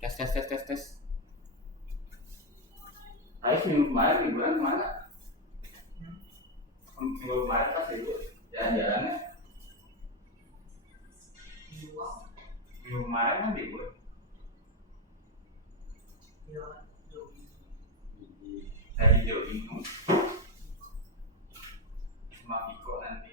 Tes tes tes tes tes. Ayo minggu kemarin liburan kemana? Minggu kemarin pas libur jalan-jalannya. Minggu kemarin kan libur. Tadi jogging tuh sama Viko nanti.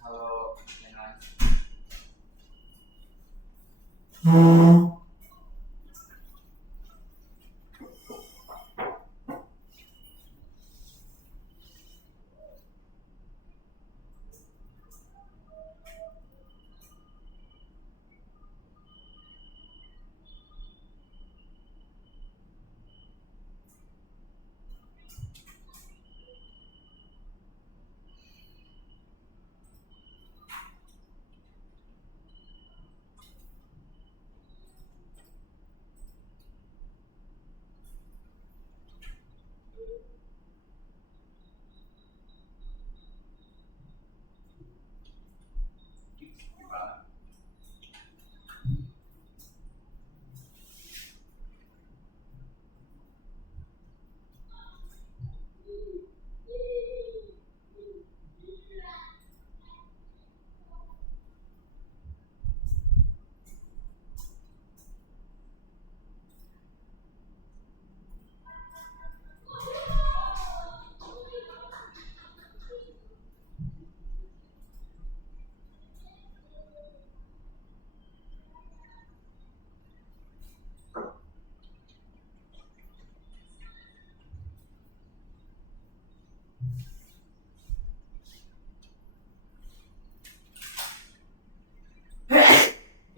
Halo,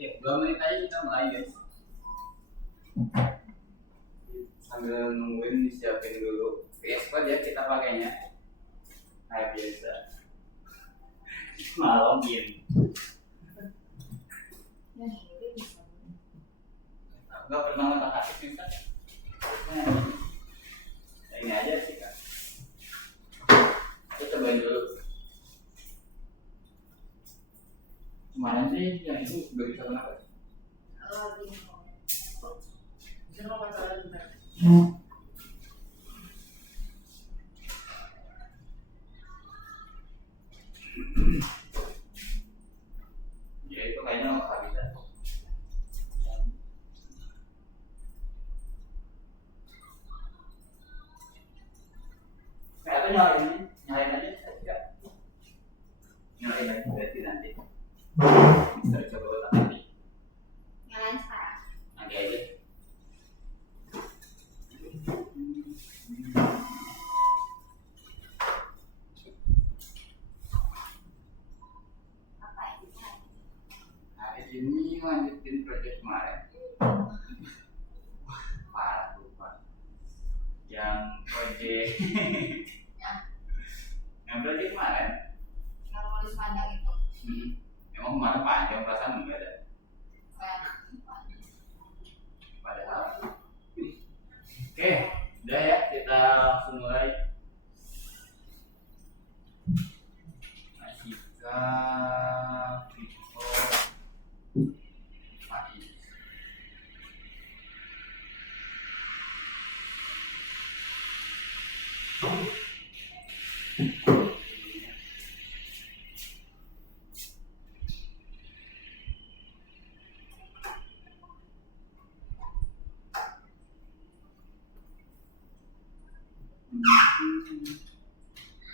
Oke, 2 menit aja kita mulai guys. Sambil nungguin disiapin dulu Vespa ya kita pakainya kayak biasa. Malongin. Enggak pernah ngotak hati sih kan? Ini aja sih kan. Kita cobain dulu. Kemarin sih yang itu udah bisa kenapa? Bisa mau pacaran benar. Ya itu kayaknya nggak bisa. Kayak apa nyalain aja enggak? Nyalain aja berarti nanti. Bisa coba otak nanti. Nyalain sekarang. Nanti aja. Apa ini? Hari ini lanjutin project kemarin. Parah lupa. Yang project yang project kemarin. Yang nulis panjang itu. Emang kemarin panjang perasaan enggak ada. Kayak Padahal. Oke, udah ya kita langsung mulai. Asika, Viko, Faiz.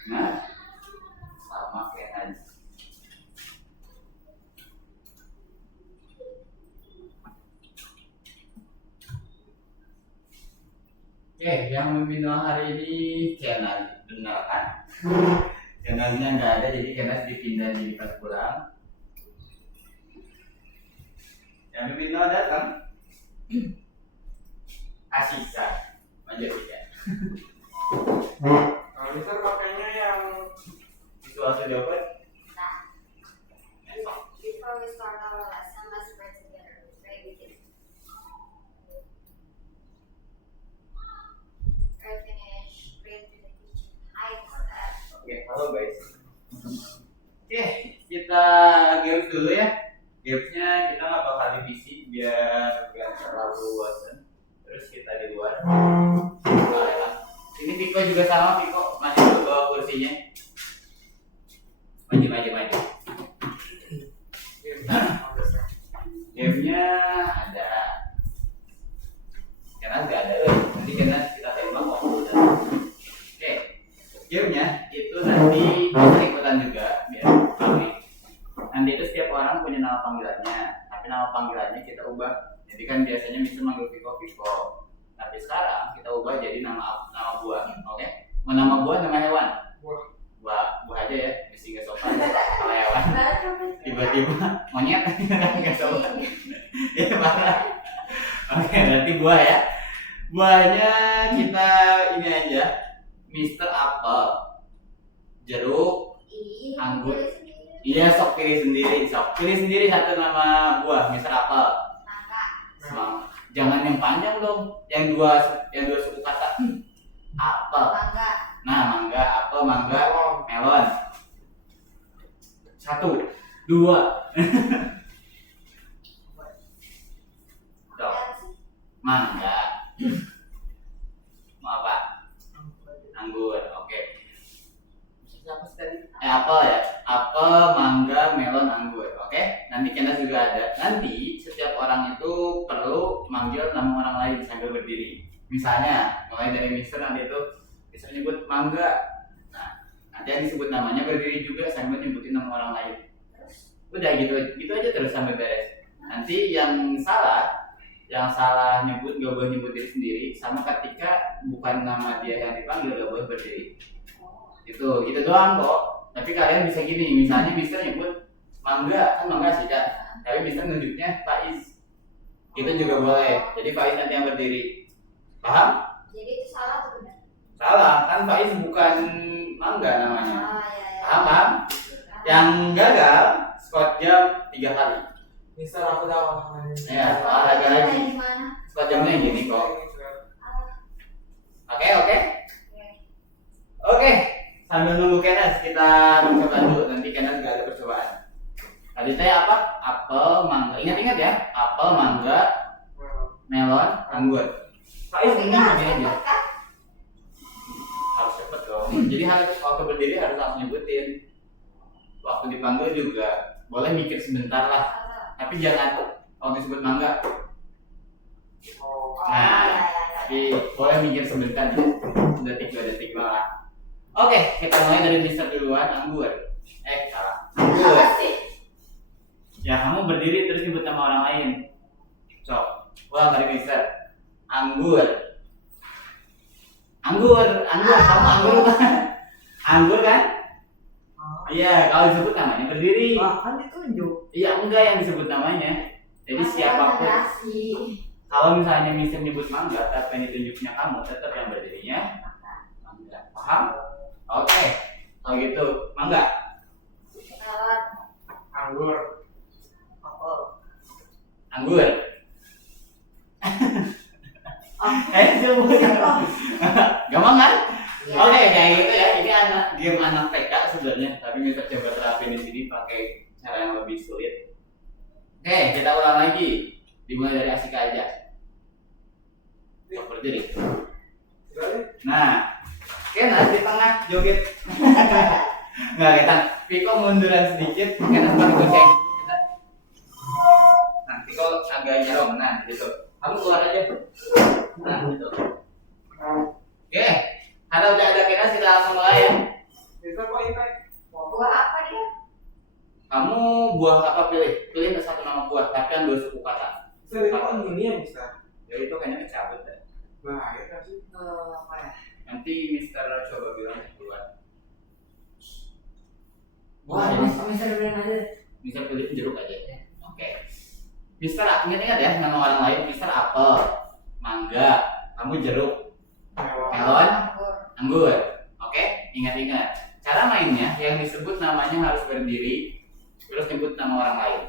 Nah, sama kayak tadi. Oke, yang meminum hari ini Kiana, benar kan? Kiana Kenasnya nggak ada, jadi Kenas dipindah di pas pulang. Yang Bibino datang. Asisa, Manjatika. Kalau bisa pakainya yang Visual Studio Code. Nah, before we start our lesson, let's pray together. Pray with you. Pray finish. Pray to the teaching. Hi, Ustaz. Oke, halo guys. Oke, kita games dulu ya. Gamesnya kita nggak bakal divisi biar nggak terlalu bosan. Terus kita di luar. Ini Viko juga sama, Viko masih dulu bawa kursinya. Maju. Gamenya ada. Karena nggak ada, nanti kita tembak waktu udah. Oke, gamenya itu nanti kita ikutan juga biar rame. Nanti itu setiap orang punya nama panggilannya, tapi nama panggilannya kita ubah. Jadi kan biasanya bisa manggil Viko. Tapi sekarang kita ubah jadi nama buah, oke? Mau nama buah, nama hewan? Buah aja ya, mesti nggak sopan. Kalau hewan, tiba-tiba monyet nggak sopan. Iya parah. Oke, berarti buah ya. Buahnya kita ini aja, Mister Apple, jeruk, anggur. Iya, sok pilih sendiri satu nama buah, Mister Apple. Semang. Jangan yang panjang dong, yang dua suku kata. Apel. Mangga, apel, mangga, melon. 1, 2. Dok. Mangga. Mau apa? Anggur. Oke. Apel ya. Apel, mangga, melon, anggur. Oke. Nanti kita juga ada. Nanti setiap orang itu perlu manggil nama orang lain sambil berdiri. Misalnya, mulai dari Mister nanti itu bisa nyebut mangga. Nah, nanti yang disebut namanya berdiri juga sambil nyebutin nama orang lain. Udah gitu aja terus sampai beres. Nanti yang salah nyebut gak boleh nyebut diri sendiri, sama ketika bukan nama dia yang dipanggil gak boleh berdiri. Gitu doang kok. Tapi kalian bisa gini, misalnya Mister nyebut mangga, kan mangga sih kan. Tapi Mister nunjuknya Faiz. Itu juga boleh. Jadi Faiz nanti yang berdiri. Paham? Jadi itu salah atau benar? Salah, kan Faiz bukan mangga namanya. Oh iya. Paham? Yang gagal squat jam 3 kali. Mister aku tahu. Ya, olahraga lagi. Squat jamnya yang gini kok. Oke. Sambil nunggu Kenas, kita mencoba dulu. Nanti Kenas gak ada percobaan. Tadi saya apa? Apel, mangga. Ingat ya. Apel, mangga, melon, anggur. Faiz ini aja. Harus cepet dong. Jadi waktu berdiri harus langsung nyebutin. Waktu dipanggil juga boleh mikir sebentar lah. Tapi jangan waktu disebut mangga. Nah, tapi boleh mikir sebentar. Detik lah. Oke, kita mulai dari Mister duluan, anggur. Salah. Anggur. Ya, kamu berdiri terus nyebut nama orang lain. Dari Mister. Anggur. Kamu anggur kan? Anggur kan? Iya, kalau disebut namanya berdiri. Kan ditunjuk. Iya, enggak yang disebut namanya. Jadi siapapun. Kalau misalnya Mister nyebut mangga, tapi yang ditunjuknya kamu, tetap yang berdirinya mangga. Paham? Oke. Kalau gitu, mangga. Anggur. Anggur. Sebut. Gampang kan? Oke, kayak gitu ya. Ini game anak TK sebenarnya, tapi Mister coba terapin di sini pakai cara yang lebih sulit. Oke, kita ulang lagi. Dimulai dari Asika aja. Berdiri. Nah, Kenas di tengah joget. Nggak kelihatan. Viko munduran sedikit. Kenas pakai kunci. Nah, Viko agak nyerong. Nah, gitu. Kamu keluar aja. Nah, gitu. Oke. Kalau udah ada Kenas, kita langsung mulai ya. Buah apa dia? Kamu buah apa pilih? Pilih satu nama buah, tapi yang 2 suku kata. Ini ya bisa. Ya itu kayaknya kecabut deh. Bahaya kan sih? Apa ya? Nanti Mister coba bilang keluar. Wah, ini Mister bilang aja. bisa pilih jeruk aja ya. Oke. Mister, ingat ya nama orang lain. Mister apel, mangga, kamu jeruk, melon, anggur. Oke, ingat-ingat. Cara mainnya yang disebut namanya harus berdiri, terus nyebut nama orang lain.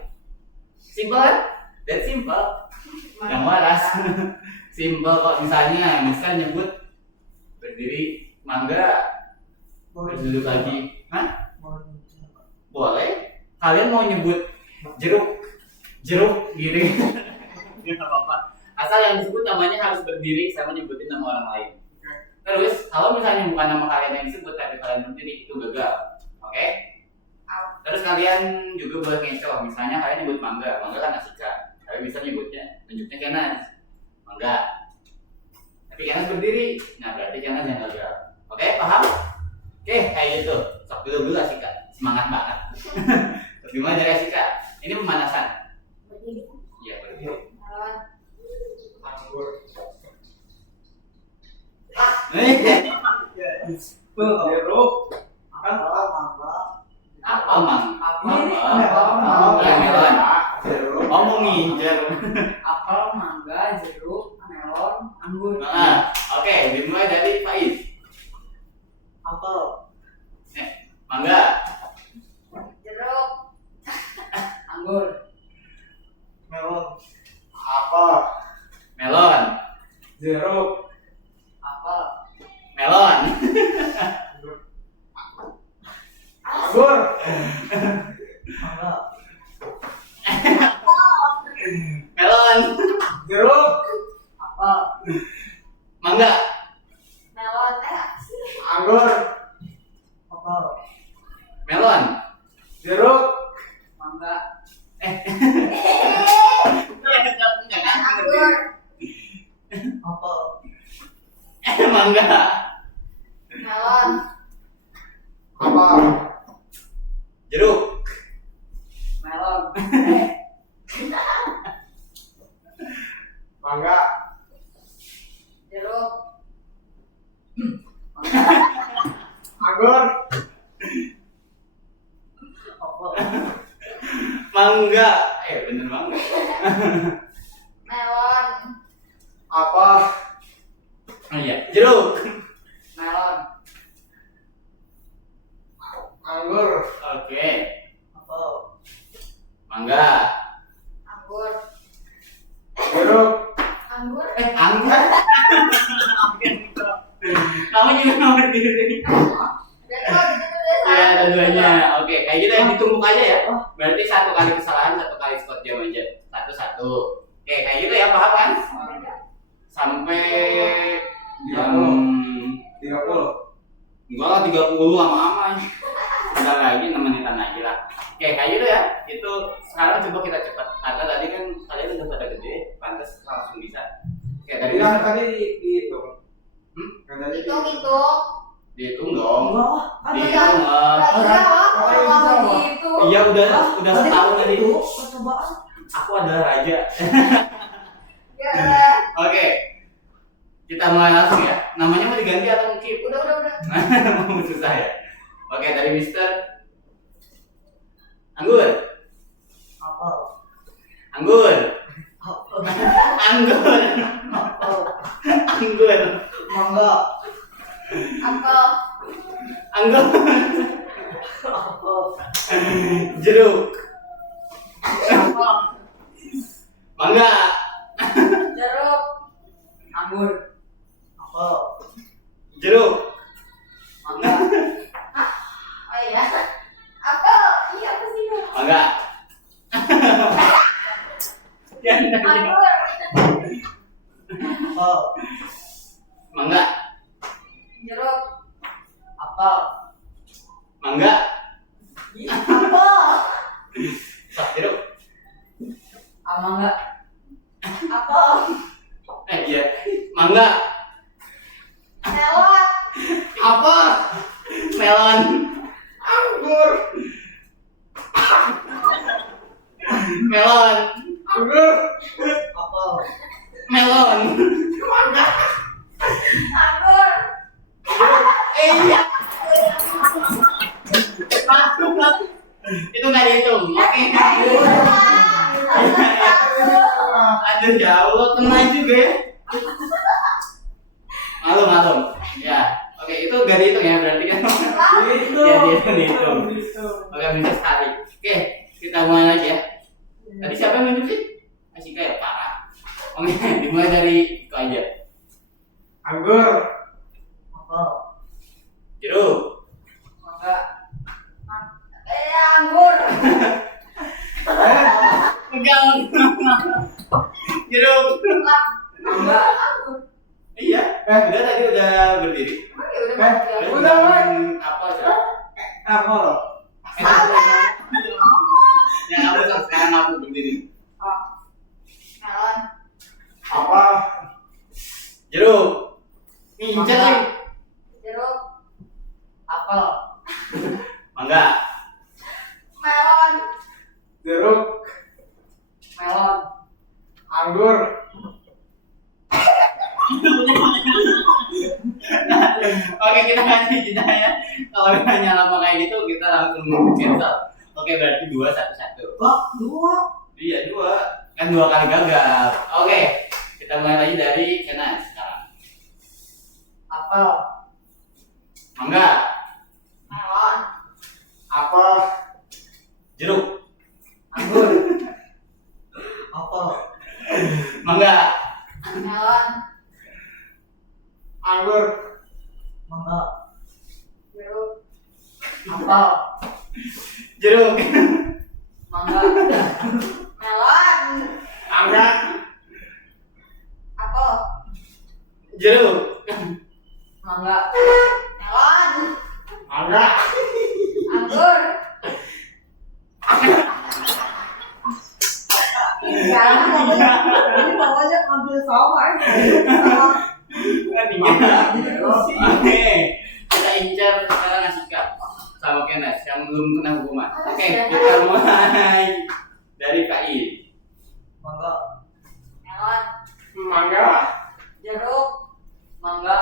Simple kan? That's simple. Yang waras. Simple kok. Misalnya, Mister nyebut berdiri mangga, terus duduk lagi. Hah? Boleh. Kalian mau nyebut jeruk gitu. Nggak apa-apa. Asal yang disebut namanya harus berdiri sama nyebutin nama orang lain. Terus kalau misalnya bukan nama kalian yang disebut tapi kalian berdiri itu gagal. Oke? Terus kalian juga boleh ngecoh. Misalnya kalian nyebut mangga kan Asika. Tapi bisa tunjuknya Kenas. Mangga. Tapi Kenas berdiri. Nah berarti Kenas yang gagal. Oke, paham? Oke, kayak gitu. Sok dulu Asika. Semangat banget. Terus gimana dari Asika? Ini pemanasan. Iya, berdiri. Anggur. Jeruk. Apa mang? Melon. Jeruk. Oh mau ngincer. Apel, mangga, jeruk, melon, anggur. Nah, oke, dimulai dari Faiz. Apel, Mangga, Jeruk. anggur, Melon. Apa? melon, Jeruk. apel, melon, Anggur. mangga, melon, Jeruk. apel, mangga, Melon. Anggur. apel, melon, Jeruk. mangga, Anggur. apel, mangga, Melon. Apa? jeruk, melon, Mangga. Jeruk. Anggur. apel, mangga, bener banget. Melon. Apa? Oh iya, jeruk, melon, Anggur. oke, apel, mangga, Anggur. Jeruk. Anggur. anggur. Kamu juga mau berdiri. Ya, dua-duanya. Oke, kayak gitu yang ditumpuk aja ya. Berarti satu kali kesalahan, satu kali skot jam aja. Satu-satu. Oke, kayak gitu ya, paham kan? Sampai jam 30. enggak lah 30 lama-lama. Bentar lagi 6 menitan lagi lah. Oke, kayak gitu ya. Itu sekarang coba kita cepat. Karena tadi kan kalian udah pada gede, pantas langsung bisa. Oke, tadi Yang tadi dihitung. Yang tadi Hitung. dihitung dong. enggak, kan Dihitung lah. Gitu. Iya udah setahun tadi. itu percobaan. Aku adalah raja. Ya. Oke. Kita mulai langsung ya. Namanya mau diganti atau keep? Udah. Mau susah ya. Oke, dari Mister Anggur. Apel, Anggur. apel, Anggur. apel, Anggur. mangga, Apel. Anggur. apel, Jeruk. apel, Mangga. Jeruk. anggur, apel, Jeruk. mangga, Oh iya. Apel. Iya apa sih? Mangga. Anggur. apel, Mangga. Jeruk. apel, Mangga. Apel. Sok jeruk. mangga, Apel. Iya. Mangga. Melon. Apa? Melon. Anggur. Melon. Anggur. apel, Melon. Anggur. Iya. Itu nggak dihitung. Oke. Aduh ya Allah, tenang juga ya. Malum. Ya, oke itu nggak dihitung ya berarti kan? Ya dihitung. Oke, minta sekali. Oke, kita mulai lagi ya. Tadi siapa yang nunjuk sih? Masih kayak parah. Oke, dimulai dari itu aja. Anggur. Apel. Jeruk. Mangga. Anggur. Enggak. Jeruk. Mangga. Iya. Udah tadi udah berdiri. Udah, Mak. Apa sih? Apa lo? Yang aku sekarang aku berdiri. Melon. Apa? Jeruk. Ngincer Mangga. nih. Jeruk. Apel. Mangga. Melon. Jeruk. Melon. Anggur. Oke, kita ganti jeda ya. Kalau misalnya lama kayak gitu kita langsung cancel. Oke, berarti 2-1-1. Wah, 2. Iya, 2. Kan 2 kali gagal. Oke, kita mulai lagi dari Kenan sekarang. Apel. Mangga. Melon. Apa? Jeruk. Anggur. Apel. Mangga. Melon. Anggur. Mangga. Jeruk. Apel. Jeruk. Mangga. Melon. Angga. Apel. Jeruk. Mangga. Melon. Angga. Anggur. Ini pokoknya ambil sama Oke, kita incar sekarang Asika sama Kenas yang belum kena hukuman. Oke, kita mulai dari KI. Mangga. Melon. Mangga. Jeruk. Mangga.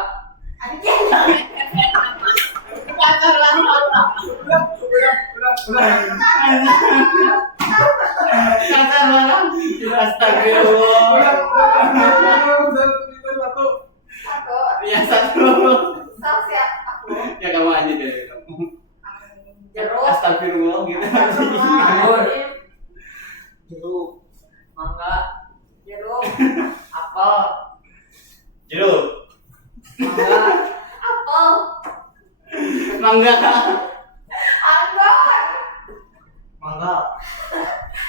Anjing. Kasar banget. Kasar banget. Astagfirullah. Satu. Satu. Ya satu. Saus ya. Aku. Ya kamu aja deh. Jeruk. Astagfirullah gitu. Anggur. Jeruk. Mangga. Jeruk. Apel. Jeruk. Mangga. Apel. Mangga. Anggur. Mangga.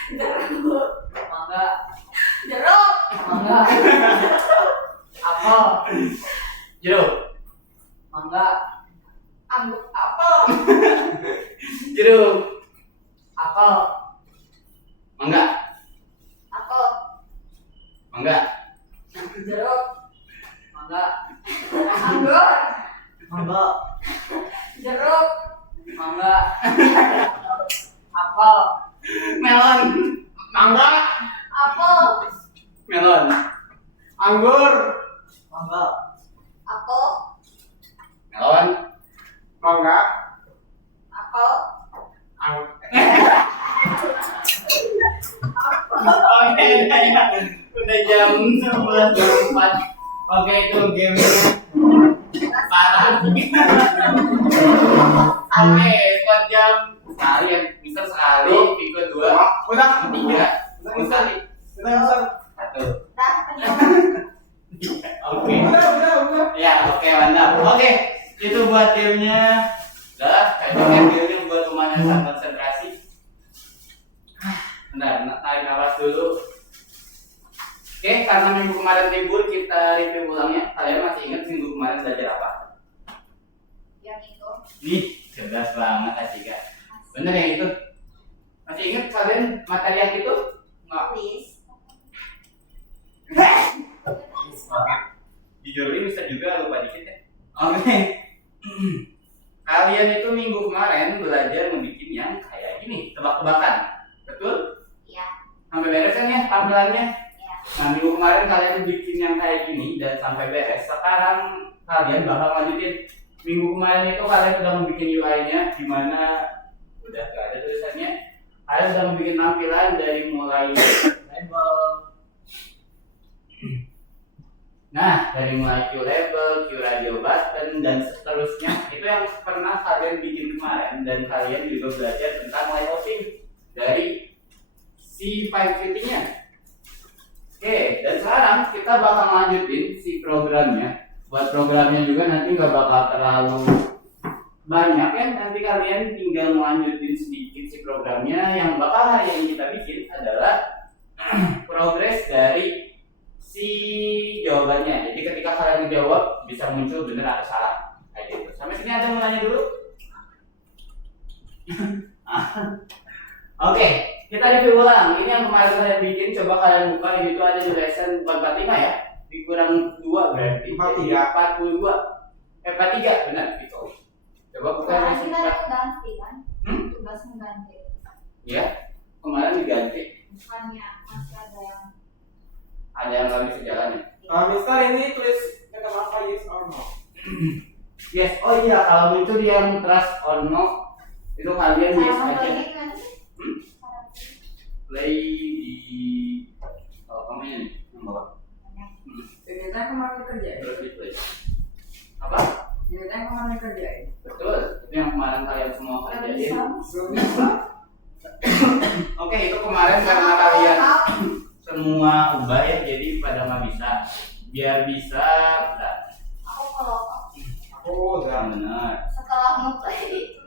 Jeruk. Mangga. Jeruk. Mangga. Apel. Jeruk. Mangga. Anggur. Apel. Jeruk. Apel. Mangga. Apel. Mangga. Jeruk. Mangga. Anggur. Mangga. Jeruk. Mangga. Apel. Melon. Mangga. Apel. Melon. Anggur. Mangga. Apel. Melon. Mangga. Apel. Oke, udah jam 11.04. Oke, itu gamenya parah. Oke, squad jam sekali ya, bisa sekali, ikut 2, Udah. 3, sekali, Udah. 1. Dah. Oke. Udah. Ya, oke, mantap. Oke, itu buat gamenya. Udah, kayaknya gamenya buat pemanasan konsentrasi. Bentar, tarik nafas dulu. Oke, karena minggu kemarin libur, kita review ulangnya. Kalian masih ingat minggu kemarin belajar apa? Yang itu. Nih, cerdas banget Asika. Bener yang itu? Masih ingat kalian materi yang itu? Nggak. Please. Jujur ini bisa juga lupa dikit ya. Oke. Kalian itu minggu kemarin belajar ngebikin yang kayak gini, tebak-tebakan. Betul? Iya. Sampai beres kan ya tampilannya? Iya. Nah, minggu kemarin kalian bikin yang kayak gini dan sampai beres. Sekarang kalian bakal lanjutin. Minggu kemarin itu kalian sudah membuat UI-nya gimana Udah gak ada tulisannya. Kalian sudah bikin tampilan dari mulai label. Nah, dari mulai Q label, Q radio button, dan seterusnya. Itu yang pernah kalian bikin kemarin, dan kalian juga belajar tentang layouting dari si pipe fitting-nya. Oke, dan sekarang kita bakal lanjutin si programnya. Buat programnya juga nanti nggak bakal terlalu banyak ya. Nanti kalian tinggal melanjutin sedikit si programnya. Yang bakal hari ini kita bikin adalah progres dari si jawabannya. Jadi ketika kalian menjawab bisa muncul benar atau salah. Kayak gitu. Sampai sini ada mau nanya dulu? Oke, kita review ulang. Ini yang kemarin kalian bikin, coba kalian buka. Ini tuh ada di lesson 445 ya. Dikurang 2 berarti 43. 43, benar gitu. Coba buka Sekarang lesson kita 4. ada ganti kan? Hmm? Tugas mengganti. Ya, kemarin diganti. Bukannya masih ada yang Ada yang nggak bisa jalan ya? Mister ini tulis kata apa yes or no? Yes, oh iya, kalau muncul yang trust or no, itu kalian yes cara aja. memulainya gimana sih? Hmm? Cara Play di kamunya nih, yang bawah. Ternyata kemarin kerjain. Terus di play. Apa? Ternyata kemarin kerjain. Betul, itu yang kemarin kalian semua Nggak kerjain. bisa. Belum bisa. Oke, itu kemarin karena kalian semua ubah ya, jadi pada nggak bisa. Biar bisa, bentar. Aku kalau Aku udah. Yang benar. setelah ngeplay itu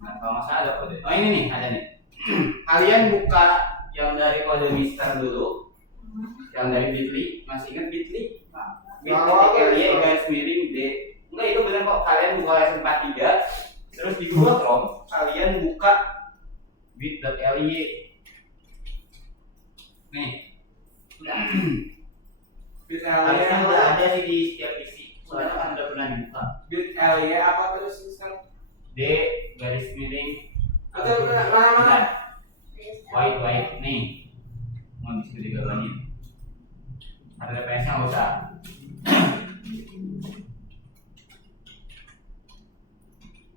Nah, kalau nggak salah ada kode. Oh ini nih, ada nih. Kalian buka yang dari kode Mister dulu, yang dari Bitly. Masih ingat Bitly? Bitly garis miring D. Enggak, itu benar kok. Kalian buka lesson 43, terus di Google Chrome kalian buka bit.ly. Nih. Bit Harusnya LY udah ada sih di setiap PC. Soalnya kan udah pernah dibuka. Bit LY apa terus Mister? D garis miring. Atau mana? White nih. Mau bisa digambarnya. Ada PS-nya nggak usah.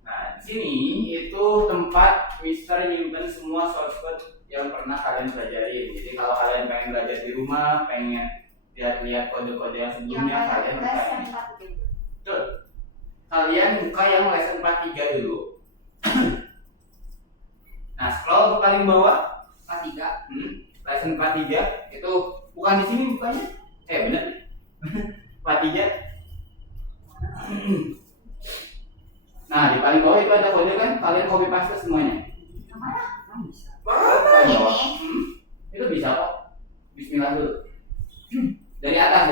Nah, di sini itu tempat Mister nyimpen semua source code yang pernah kalian pelajari. Jadi kalau kalian pengen belajar di rumah, pengen lihat-lihat kode-kode yang yang sebelumnya, kalian buka lesson ini. 4 gitu. Betul. Kalian buka yang lesson 43 dulu. Nah, scroll ke paling bawah. 43. Lesson 43 itu bukan di sini bukanya. Benar. 43. Nah, di paling bawah itu ada kode kan, kalian copy paste semuanya. Yang mana? Bisa. Paling Ini. bawah. Itu bisa kok. Bismillah dulu. Dari atas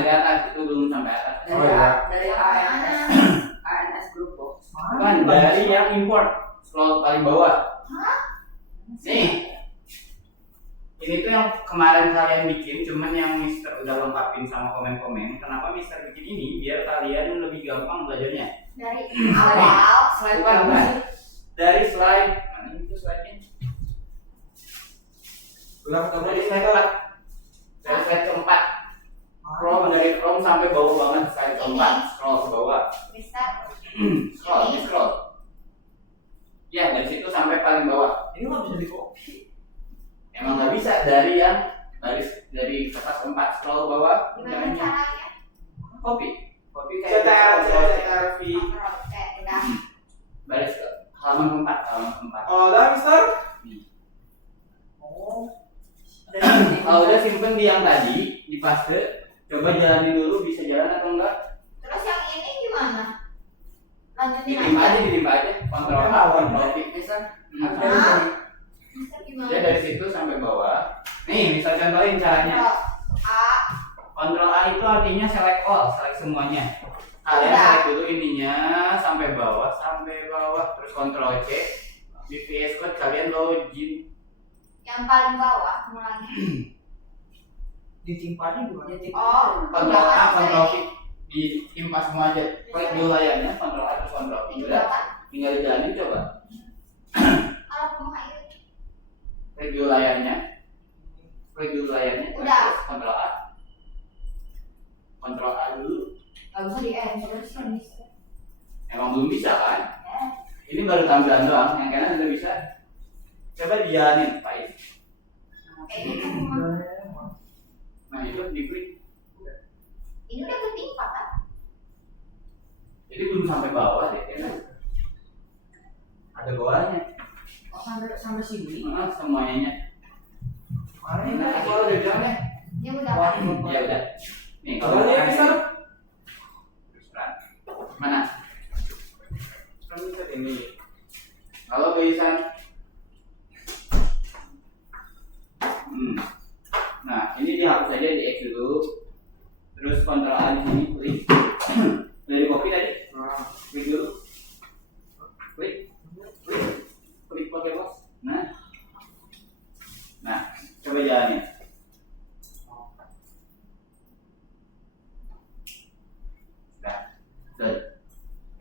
itu belum sampai atas. Oh, iya. Dari ANS Group Box. Bukan, dari yang import. Scroll paling bawah. Hah? Nih. Ini tuh yang kemarin kalian bikin, cuman yang Mister udah lengkapin sama komen-komen. Kenapa Mister bikin ini? Biar kalian lebih gampang belajarnya. Dari awal Slide Bukan, berapa bukan. sih? Dari slide mana itu slide-nya? Udah ketemu Dari slide keempat. Dari slide keempat. Dari from sampai bawah banget, slide keempat. Scroll ke bawah. bisa Scroll. Ya, dari situ sampai paling bawah. Ini nggak bisa di copy. Emang nggak bisa dari yang dari kertas keempat scroll ke bawah. gimana Jangan caranya? copy kayak CTRV. Oke, udah. baris ke halaman keempat. Oh, udah Mister? Oh. Kalau udah simpen di yang tadi di paste, coba jalanin dulu, bisa jalan atau enggak? Terus yang ini gimana? Lanjutin Ditimpa aja, kontrol A, kontrol V, misal. Bisa gimana? Dia dari situ sampai bawah. Nih, misal contohin caranya. A. Kontrol A itu artinya select all, select semuanya. Kalian Udah. select dulu ininya sampai bawah, terus kontrol C. Di VS Code kalian login. Yang paling bawah mulanya. Ditimpanya gimana? Oh, Kontrol A, udah kontrol V. selesai. Ditimpa semua aja. Klik dulu layarnya, kontrol A terus kontrol V. Ini Udah, berapa? tinggal dijalanin coba. Kalau rumah itu Klik dulu layarnya. Udah. Terus kontrol A. Kontrol A dulu. nggak bisa di enter sih. Emang belum bisa kan? Ini baru tampilan doang, yang kanan udah bisa. Coba dijalanin, Pak Is. Ini kan cuma- Nah itu diklik. ini udah ketimpa kan? Jadi belum sampai bawah deh, kan? Ada bawahnya. Oh, sampai sini. Semuanya. Mana ini? Nah, kalau udah bilang nih. Ini udah kan? Ya udah. Nih kalau Kalau makan bisa, terus terang. Mana? kan bisa ini. Kalau bisa. Nah, ini dihapus aja di X dulu. Terus Ctrl A di sini, klik. Dari copy tadi, Nah, klik dulu. Klik pakai bos. Nah, coba jalanin. Nah, set.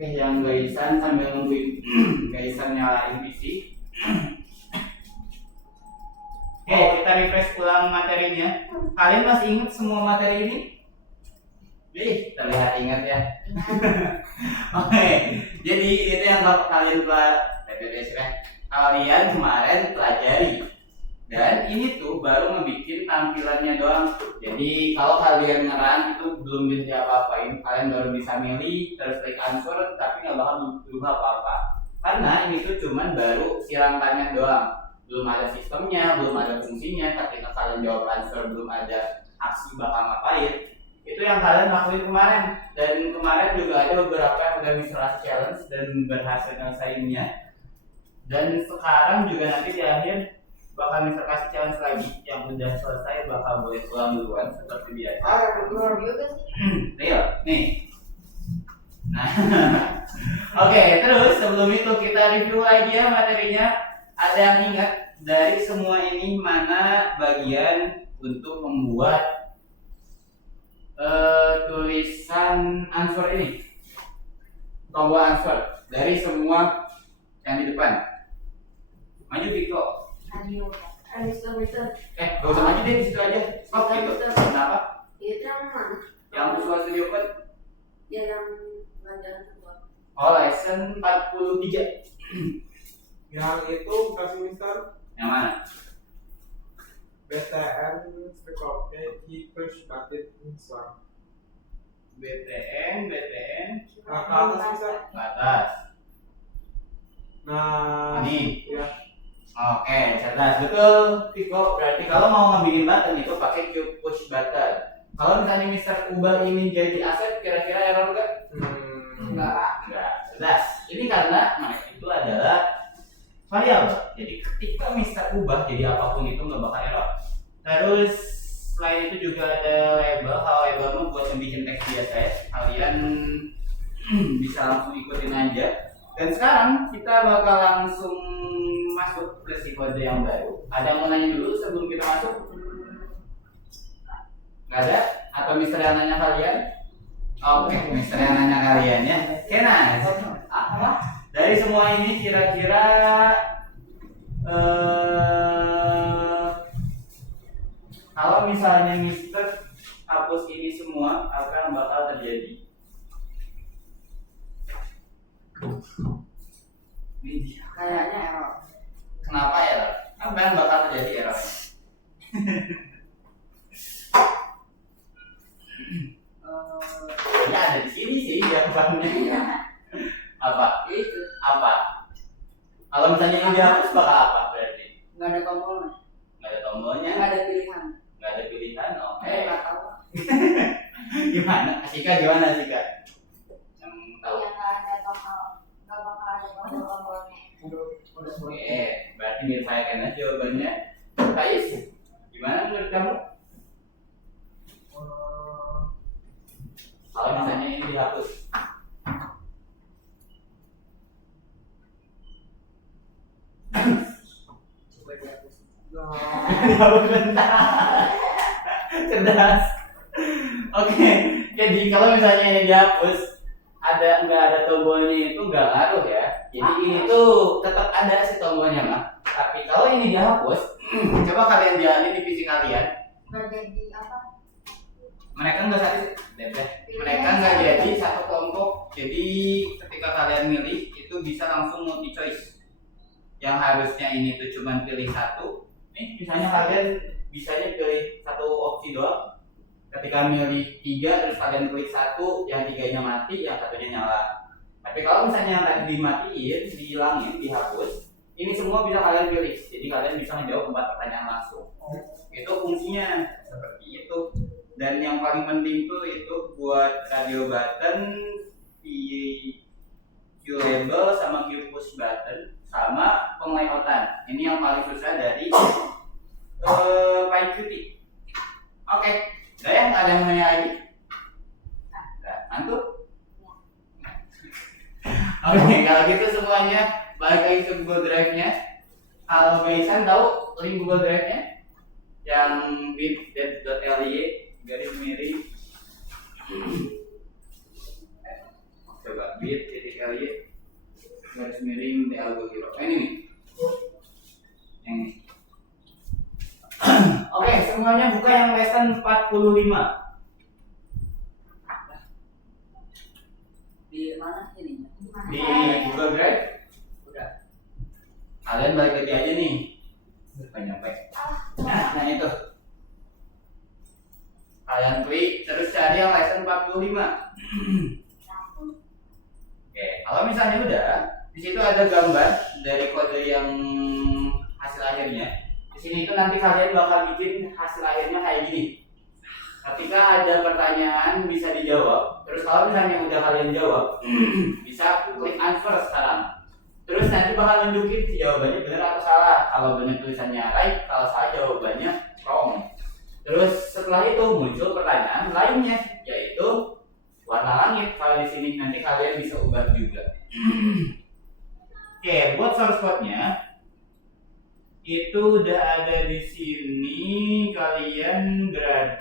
Oke, yang Gaisan sambil nungguin Gaisan nyalain PC. Oke, kita refresh ulang materinya. Kalian masih ingat semua materi ini? Ih, terlihat ingat ya. Oke, jadi itu yang kalian kalian kemarin pelajari. Dan ini tuh baru ngebikin tampilannya doang. Jadi kalau kalian ngeran itu belum bisa apa-apain. Kalian baru bisa milih terus klik answer, tapi nggak bakal berubah apa-apa. Karena ini tuh cuman baru si rangkanya doang. Belum ada sistemnya, belum ada fungsinya. Ketika kalian jawab answer belum ada aksi bakal ngapain. Itu yang kalian lakuin kemarin. Dan kemarin juga ada beberapa yang udah bisa challenge dan berhasil nyelesainnya. Dan sekarang juga nanti di akhir bakal bisa kasih challenge lagi. Yang udah selesai bakal boleh pulang duluan seperti biasa. Bener juga sih. Real, nih. Nah, oke, terus sebelum itu kita review lagi ya materinya. Ada yang ingat dari semua ini mana bagian untuk membuat tulisan answer ini? Tombol answer dari semua yang di depan. Maju Viko. Aduh. Gak usah maju deh, di situ aja. Stop gitu. Kenapa? Itu yang mana? Yang Visual Studio Code. Ya yang pelajaran kedua. Oh, lesson 43. yang itu kasih Mister Yang mana? BTN Spekopnya di push button Islam. BTN. Nah, ke atas Mister. Ke atas. Nah, Ini. ya. Oke, cerdas. Betul, Viko. Berarti kalau mau ngebikin button itu pakai Q push button. Kalau misalnya Mister ubah ini jadi aset, kira-kira error nggak? Enggak. Cerdas. Ini karena mereka itu adalah variabel. Jadi ketika Mister ubah jadi apapun itu nggak bakal error. Terus selain itu juga ada label. Kalau labelmu buat bikin teks biasa ya. Kalian bisa langsung ikutin aja. Dan sekarang kita bakal langsung masuk ke si kode yang baru. Ada yang mau nanya dulu sebelum kita masuk? Nggak ada? Atau Mister yang nanya kalian? Oke, Mister yang nanya kalian ya. Oke, nice. Dari semua ini kira-kira kalau misalnya Mister hapus ini semua, apa yang bakal terjadi? Kayaknya error. Kenapa error? Apa yang bakal terjadi errornya? Ya ada di sini sih jawabannya. Apa? Itu Apa? Kalau misalnya ini dihapus bakal apa berarti? nggak ada tombolnya, Nggak ada tombolnya, nggak ada pilihan. nggak ada pilihan. Oke. Nggak tahu. Gimana? Sika gimana Sika? Yang tahu? Yang nggak ada tombol, nggak bakal ada tombolnya. Oke, berarti diusahakan aja jawabannya. Kais, gimana menurut kamu? Kalau misalnya ini dihapus, dihapus bentar. Cerdas. Oke, jadi kalau misalnya ini dihapus, nggak ada tombolnya itu nggak ngaruh ya. Jadi ini tuh tetap ada si tombolnya mah. Tapi kalau ini dihapus, coba kalian jalanin di PC kalian. Nggak jadi apa? mereka nggak jadi satu kelompok. Jadi ketika kalian milih itu bisa langsung multi choice. Yang harusnya ini tuh cuma pilih satu. Nih misalnya kalian bisanya pilih satu opsi doang. Ketika milih 3 terus kalian klik satu, yang 3-nya mati, yang satunya nyala. Tapi kalau misalnya yang tadi dimatiin, dihilangin, dihapus, ini semua bisa kalian pilih. Jadi kalian bisa menjawab 4 pertanyaan langsung. Itu fungsinya seperti itu. Dan yang paling penting tuh itu buat radio button, view label, sama view push button, sama penglayoutan. Ini yang paling susah dari PyQt. Oke, udah ya, nggak ada yang nanya lagi? Nah, ngantuk? Oke, kalau gitu semuanya balik lagi ke Google Drive-nya. Kalau Baisan tahu link Google Drive-nya? Yang bit.ly garis miring coba bit.ly garis miring Algo Hero. Ini nih. Yang ini. Oke, semuanya buka yang lesson 45. Di mana ini? Di Google Drive. Udah. Kalian balik lagi aja nih. Udah nyampe. Nah itu. Kalian klik terus cari yang lesson 45. Oke, kalau misalnya udah, di situ ada gambar dari kode yang hasil akhirnya. Di sini itu nanti kalian bakal bikin hasil akhirnya kayak gini. Ketika ada pertanyaan bisa dijawab. Terus kalau misalnya udah kalian jawab, bisa klik answer sekarang. Terus nanti bakal nunjukin jawabannya benar atau salah. Kalau benar tulisannya right, kalau salah jawabannya wrong. Terus setelah itu muncul pertanyaan lainnya, yaitu warna langit. Kalau di sini nanti kalian bisa ubah juga. Oke, buat source code-nya itu udah ada di sini. Kalian berada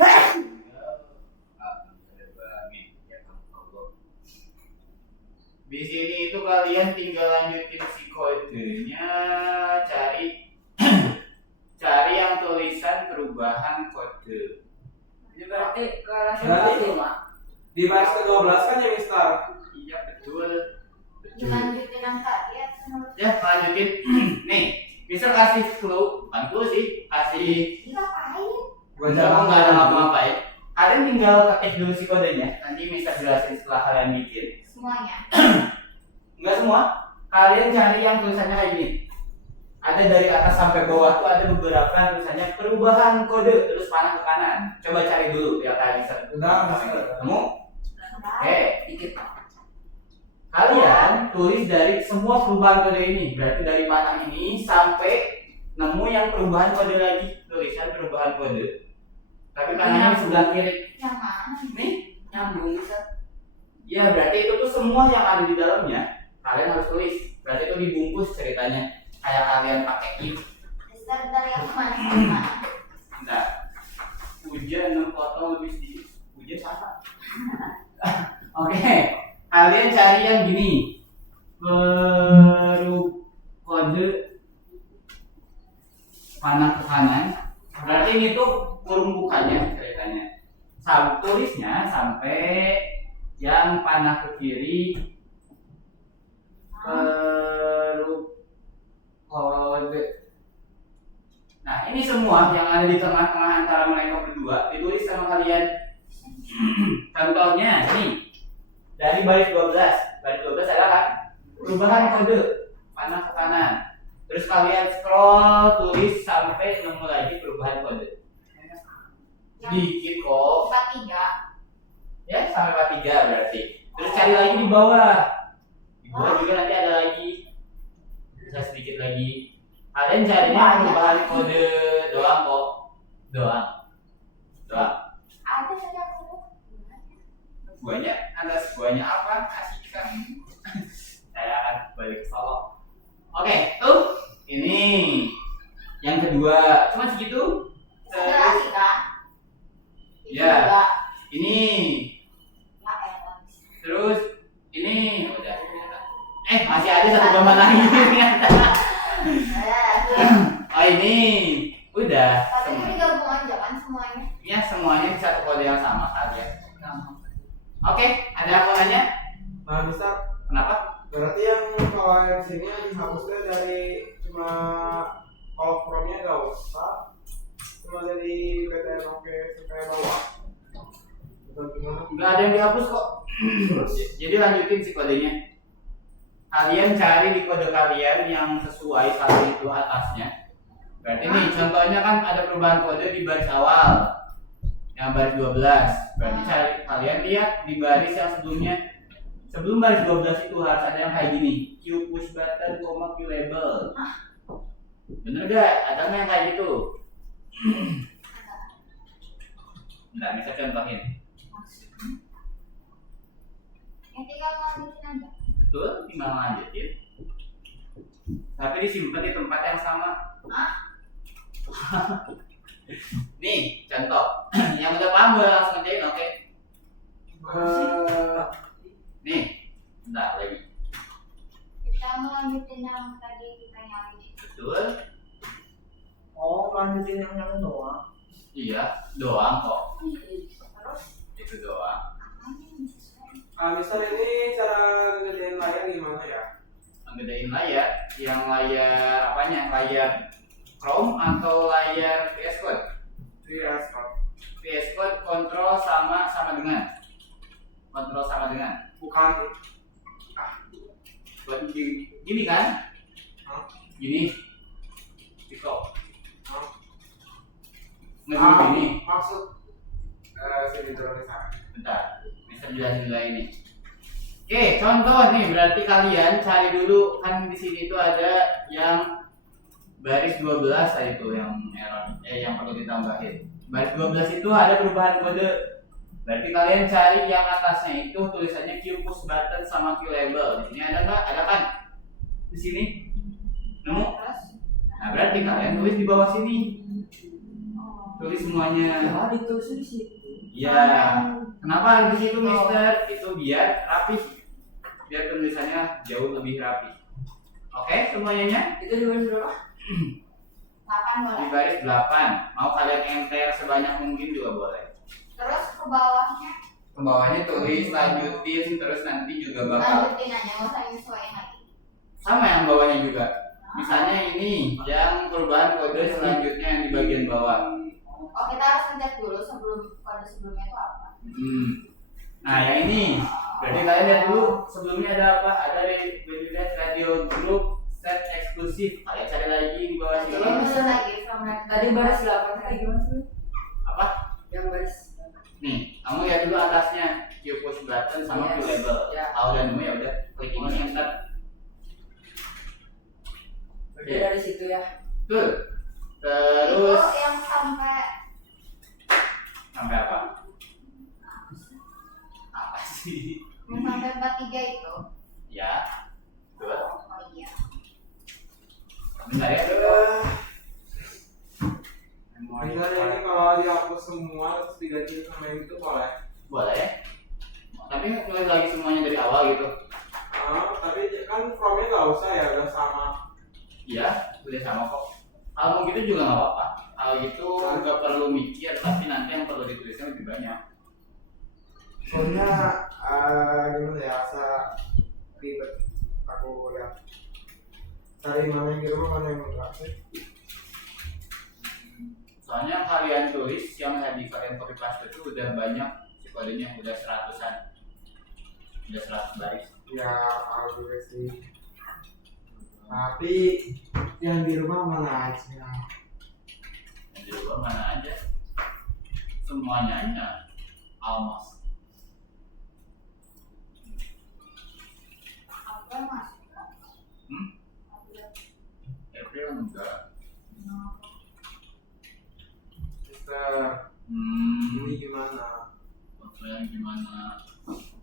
di sini itu kalian tinggal lanjutin si kodenya, cari yang tulisan perubahan kode. Ini berarti ke lesson Berarti 45. Di baris ke-12 kan ya, Mister? Iya betul. Lanjutin yang tadi ya. Ya lanjutin. Nih, Mister kasih clue, bukan clue sih, kasih. Ngapain? Gua Jangan nggak ada apa-apa ya. Kalian tinggal ketik dulu si kodenya. Nanti Mister jelasin setelah kalian bikin. Semuanya. Enggak semua. Kalian cari yang tulisannya kayak gini. Ada dari atas sampai bawah tuh ada beberapa tulisannya perubahan kode terus panah ke kanan. Coba cari dulu biar kalian bisa. Udah, Mister. Kamu? Oke. Dikit. Kalian tulis dari semua perubahan kode ini. Berarti dari panah ini sampai nemu yang perubahan kode lagi. Tulisan perubahan kode. Tapi panahnya di sebelah kiri. Yang mana? Nih. Nyambung bisa. Ya berarti itu tuh semua yang ada di dalamnya. Kalian harus tulis. Berarti itu dibungkus ceritanya. Kayak kalian pakai ini. Dari yang mana? Yang mana? Bentar. Hujan 6 potong lebih sedikit. Hujan sama. Oke. Kalian cari yang gini. Kode panah ke kanan. Berarti ini tuh kurung bukannya ceritanya. Tulisnya sampai yang panah ke kiri. Kode. Nah ini semua yang ada di tengah-tengah antara mereka berdua ditulis sama kalian. Contohnya nih dari baris 12 adalah kan perubahan kode panah ke kanan. Terus kalian scroll tulis sampai nemu lagi perubahan kode. Dikit kok. 43. Ya sampai 43 berarti. Terus cari lagi di bawah. Di bawah juga nanti ada lagi. Bisa sedikit lagi. Kalian carinya perubahan kode doang kok. Doang. Ada saja aku. Buahnya atas buahnya apa? Kasihkan. Saya akan balik ke Solo. Oke, tuh ini yang kedua. Cuma segitu. Ada lagi kan? Ya. Juga. Ini. Nggak enak. Terus ini udah. Masih ada satu gambar lagi ternyata. Oh ini udah. Tapi Semua. ini gabung aja kan semuanya. Ya semuanya di satu kode yang sama. pokoknya dihapusnya dari cuma kalau Chrome-nya nggak usah, cuma dari BTN oke sampai bawah. Atau gimana? Nggak ada yang dihapus kok. Jadi lanjutin si kodenya. Kalian cari di kode kalian yang sesuai satu itu atasnya. Berarti nih contohnya kan ada perubahan kode di baris awal yang baris 12. Berarti cari kalian lihat di baris yang sebelumnya. Sebelum baris 12 itu harus ada yang kayak gini. Q push button, Q label. Bener gak? Ada nggak yang kayak gitu? Nggak bisa contohin. Yang tinggal lanjutin aja. Betul, tinggal lanjutin. Tapi disimpan di tempat yang sama. Nih, contoh. Yang udah paham boleh langsung ngerjain, oke? Nih, bentar lagi. Kita melanjutin yang tadi kita nyari. Betul? Oh, lanjutin yang doang. Iya, doang kok. Terus Itu doang. Mister ini cara ngedein layar gimana ya? Ngegedein layar, yang layar apanya? Layar Chrome atau layar VS Code? Iya, stop. VS Code kontrol sama dengan. Kontrol sama dengan. Bukan. Buat gini kan? Hah? Gini. Stop. Hah? Nggak gini. Maksud sini turun di sana. Bentar, bisa jelasin dulu ini. Oke, contoh nih, berarti kalian cari dulu kan di sini itu ada yang baris 12 tadi itu yang error, yang perlu ditambahin. Baris 12 itu ada perubahan kode. Berarti kalian cari yang atasnya itu tulisannya Q push button sama Q label. Di sini ada nggak? Ada kan? Di sini. Nemu? terus Nah, berarti kalian tulis di bawah sini. Tulis semuanya. Ah, ditulis di situ. Iya. Kenapa di situ, Mister? Itu biar rapi. Biar tulisannya jauh lebih rapi. Oke, semuanya? Itu di baris berapa? 8 Di boleh. baris 8. Mau kalian enter sebanyak mungkin juga boleh. Terus ke bawahnya Ke bawahnya tulis lanjutin terus nanti juga bakal lanjutin aja, nggak usah nyesuaiin lagi. sama yang bawahnya juga. Misalnya ini yang perubahan kode selanjutnya yang di bagian bawah. Oh, kita harus ngecek dulu sebelum kode sebelumnya itu apa. Nah, yang ini berarti kalian lihat dulu sebelumnya ada apa? Ada radio group set eksklusif. Kalian cari lagi di bawah sini. Terus lagi from Tadi baris 8 kayak gimana sih? Apa? Yang baris Nih, kamu lihat dulu atasnya Q push button sama Q Yes. label. Ya. Kalau udah nemu ya udah klik ini enter. Berarti dari situ ya. Betul. Terus itu yang sampai sampai apa? Apa sih? yang sampai 43 itu. Ya. Betul. Oh iya. Bentar ya. Misalnya ini kalau dihapus semua terus diganti sama yang itu boleh. Boleh. Tapi mulai lagi semuanya dari awal gitu. Tapi kan Chrome-nya nggak usah ya, udah sama. Iya, udah sama kok. Kalau mau gitu juga nggak apa-apa. Kalau gitu nggak perlu mikir, tapi nanti yang perlu ditulisnya lebih banyak. Soalnya gimana ya, asa ribet aku ya. Cari mana yang di rumah, mana yang enggak sih. Soalnya kalian tulis yang tadi kalian copy paste itu udah banyak si kodenya, udah 100-an. Udah 100 baris. Ya, tahu juga sih. Tapi yang di rumah mana aja? Yang di luar mana aja. Semuanya aja. Almost. Apa masuk? April enggak. Mister, ini gimana? Foto yang gimana?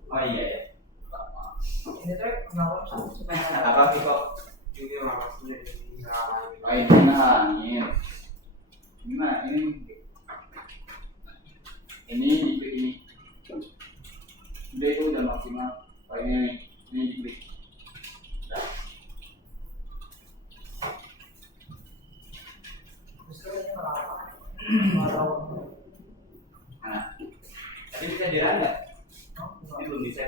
Oh iya ya. Maaf. Ini tuh kenapa supaya Apa sih kok? Ini lah maksudnya ini nggak Oh ini nalangin. Gimana? Ini diklik ini. Udah itu udah maksimal. Oh ini diklik. Udah. misalnya kenapa? Nah, tadi bisa dirun nggak? Ini belum bisa.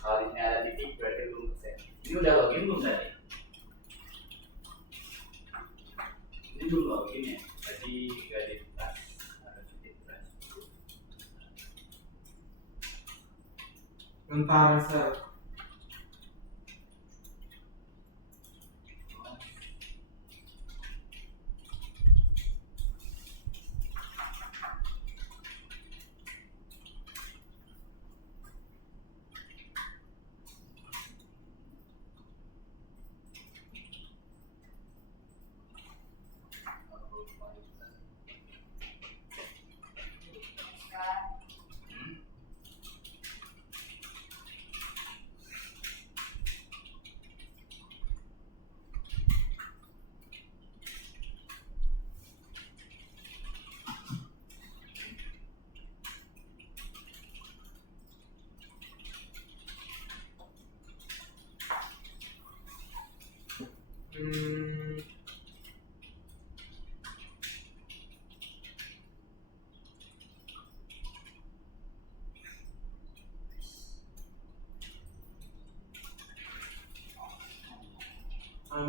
Kalau di sini titik berarti belum persen. Ini udah login belum tadi? Ini belum login ya? Tadi nggak di tas, harus di tas. Bentar, Mister.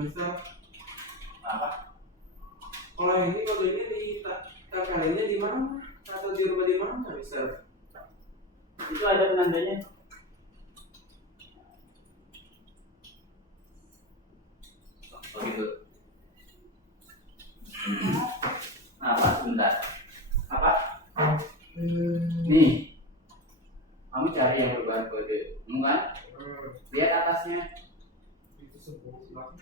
Mister, Apa? kalau ini kode ini di TPL-nya di mana? Atau di rumah di mana, Mister? Itu ada penandanya. Oh gitu. Apa sebentar? Apa? Nih, kamu cari yang berbahan kode, kan? Lihat atasnya. Itu sebuah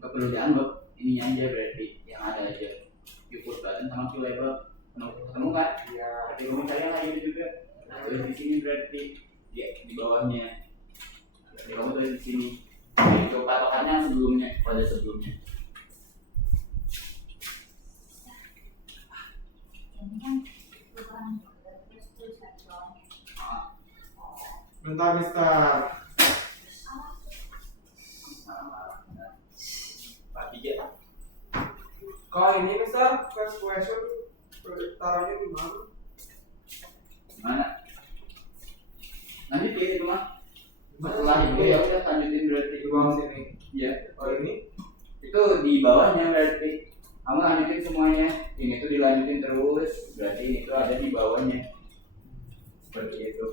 Nggak perlu dianggap, ininya aja berarti yang ada aja. Input button sama view label, ketemu kan? Iya. Berarti kamu cari yang kayak gitu juga. Nah, tulis di sini berarti di bawahnya. Berarti kamu tulis di sini. Itu patokannya yang sebelumnya, pada sebelumnya. Ini kan bukan terus tulisan doang. Bentar, Mister. Pak tiga. Kalau ini, Mister, first question taruhnya di mana? Mana? Nanti pilih itu mah. Setelah itu ya udah lanjutin berarti. Di bawah sini. Iya. Oh ini? Itu di bawahnya berarti. Kamu lanjutin semuanya. Ini tuh dilanjutin terus. Berarti ini tuh ada di bawahnya. Seperti itu.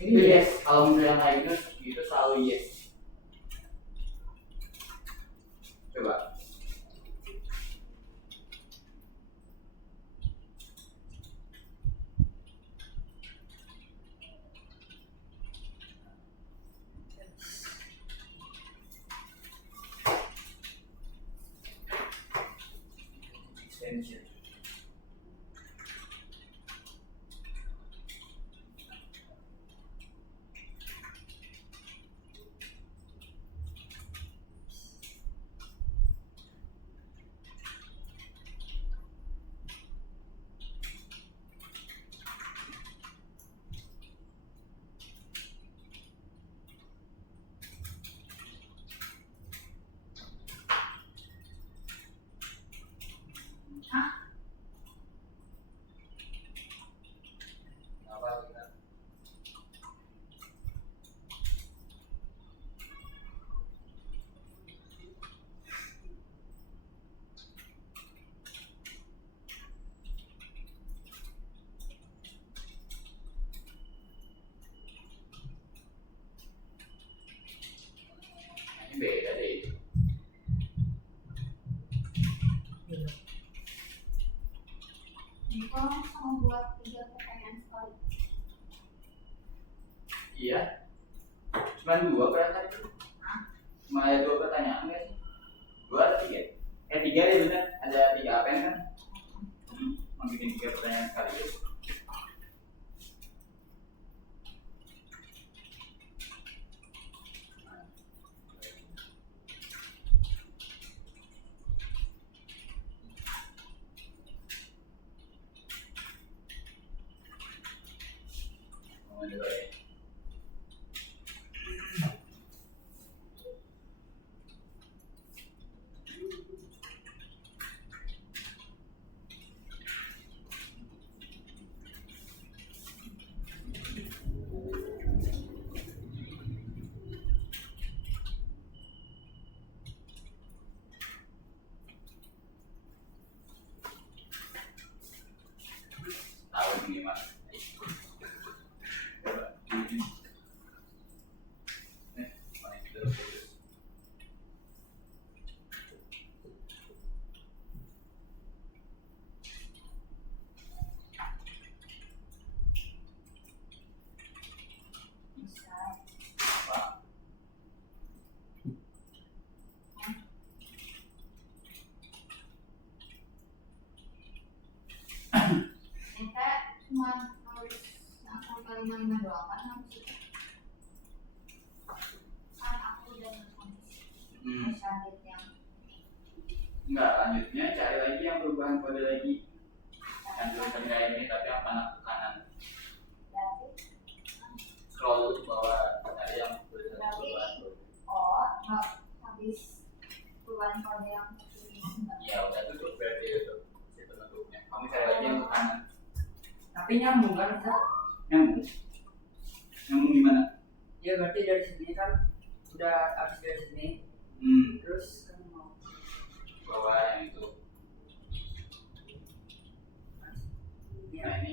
Itu yes. Kalau misalnya yang kayak gitu, itu selalu yes. Coba. Extension. Apa kita? Ini beda deh. Ini kalau sama buat 3 pertanyaan sekali. Iya. Cuma 2 perasaan itu. Cuma ada 2 pertanyaan nggak sih? 2 atau 3? 3 deh bener. Ada 3 apa kan? Mau bikin 3 pertanyaan sekali. Mau dulu ya. selanjutnya cari lagi yang perubahan kode lagi yang tulisan kayak ini tapi yang panah ke kanan. Berarti Scroll dulu ke bawah ada yang tulisan perubahan kode. oh habis perubahan kode yang ini enggak. Ya udah tutup berarti itu si penutupnya. Kamu cari lagi yang ke kanan. Tapi nyambung kan Ustaz? Nyambung. Nyambung gimana? Ya berarti dari sini kan udah habis dari sini. Terus kan mau Bawah yang itu. ya. Nah ini.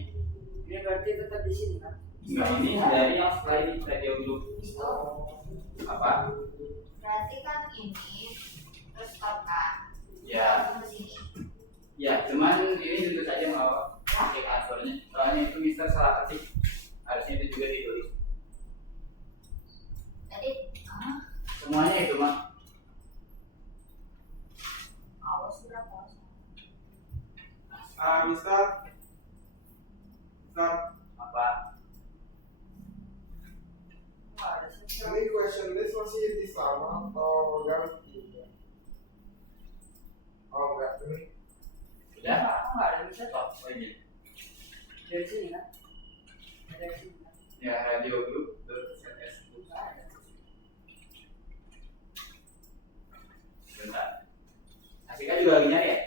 Ini berarti tetap di sini kan? Enggak, ini dari yang setelah ini video grup Oh, apa? berarti kan ini terus stop kan? Ya, Terus sini. ya, cuman ini tentu saja mau cek answernya. Soalnya itu Mister salah ketik. Harusnya itu juga ditulis. Jadi Semuanya itu mah. awas berapa? Mister, Apa? Wah, ada sih. ini question list masih di sama atau ganti? Oh enggak, ini Sudah? Enggak ada bisa Stop. Oh ini. dari sini kan? Dari sini kan? Ya, radio grup .cs. Enggak ada. Bentar. Asika juga lagi nyari ya?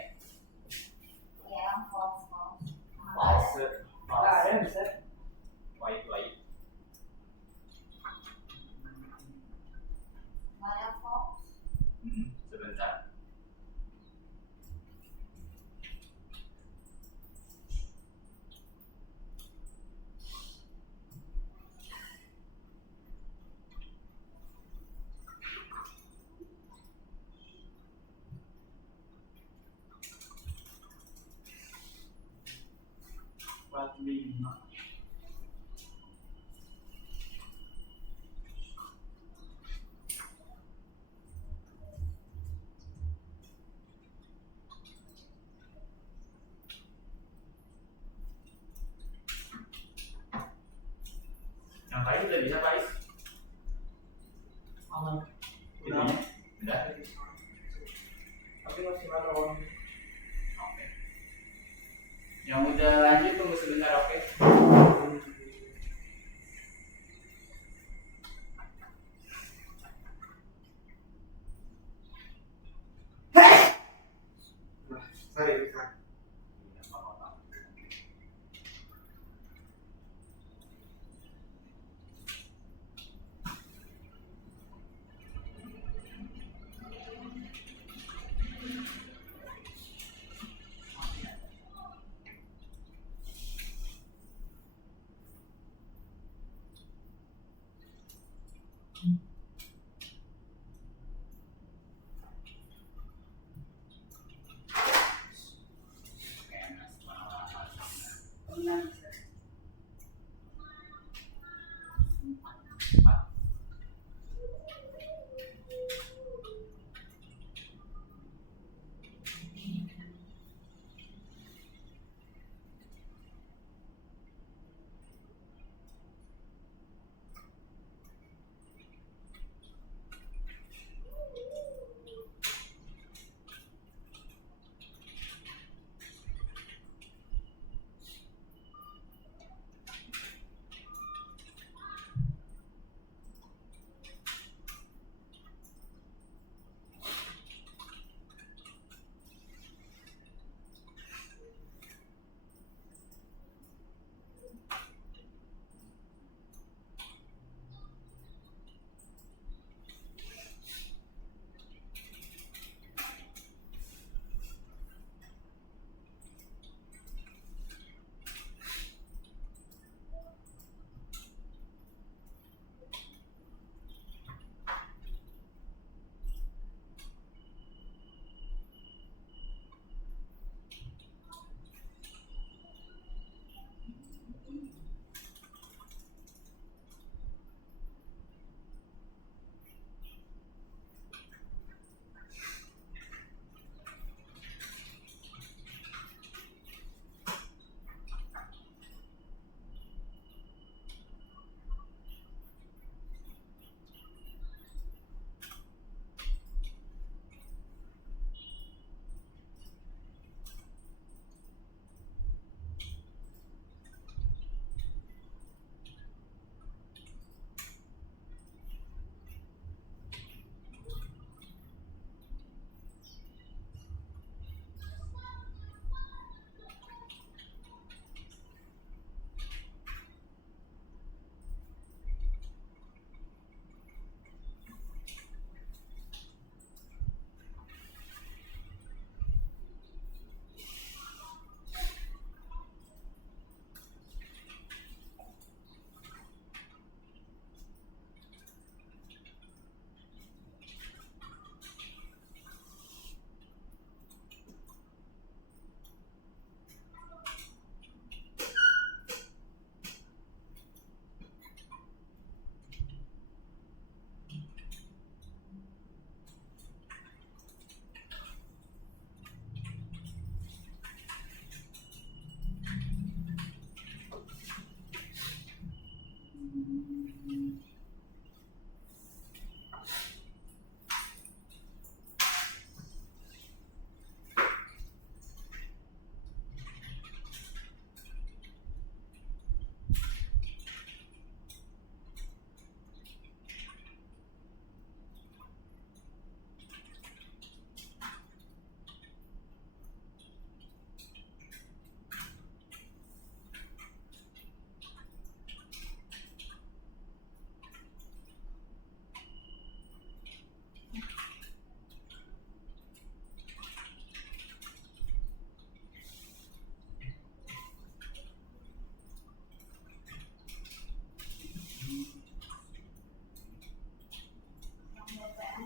Ya, yang false. False. Enggak ada bisa. White. Mana false? Sebentar. What we not. Yang lain udah bisa Pais? Aman. Itunya? Udah? tapi masih ada orang. Oke. Yang udah lanjut tunggu sebentar, oke? Sorry, bisa.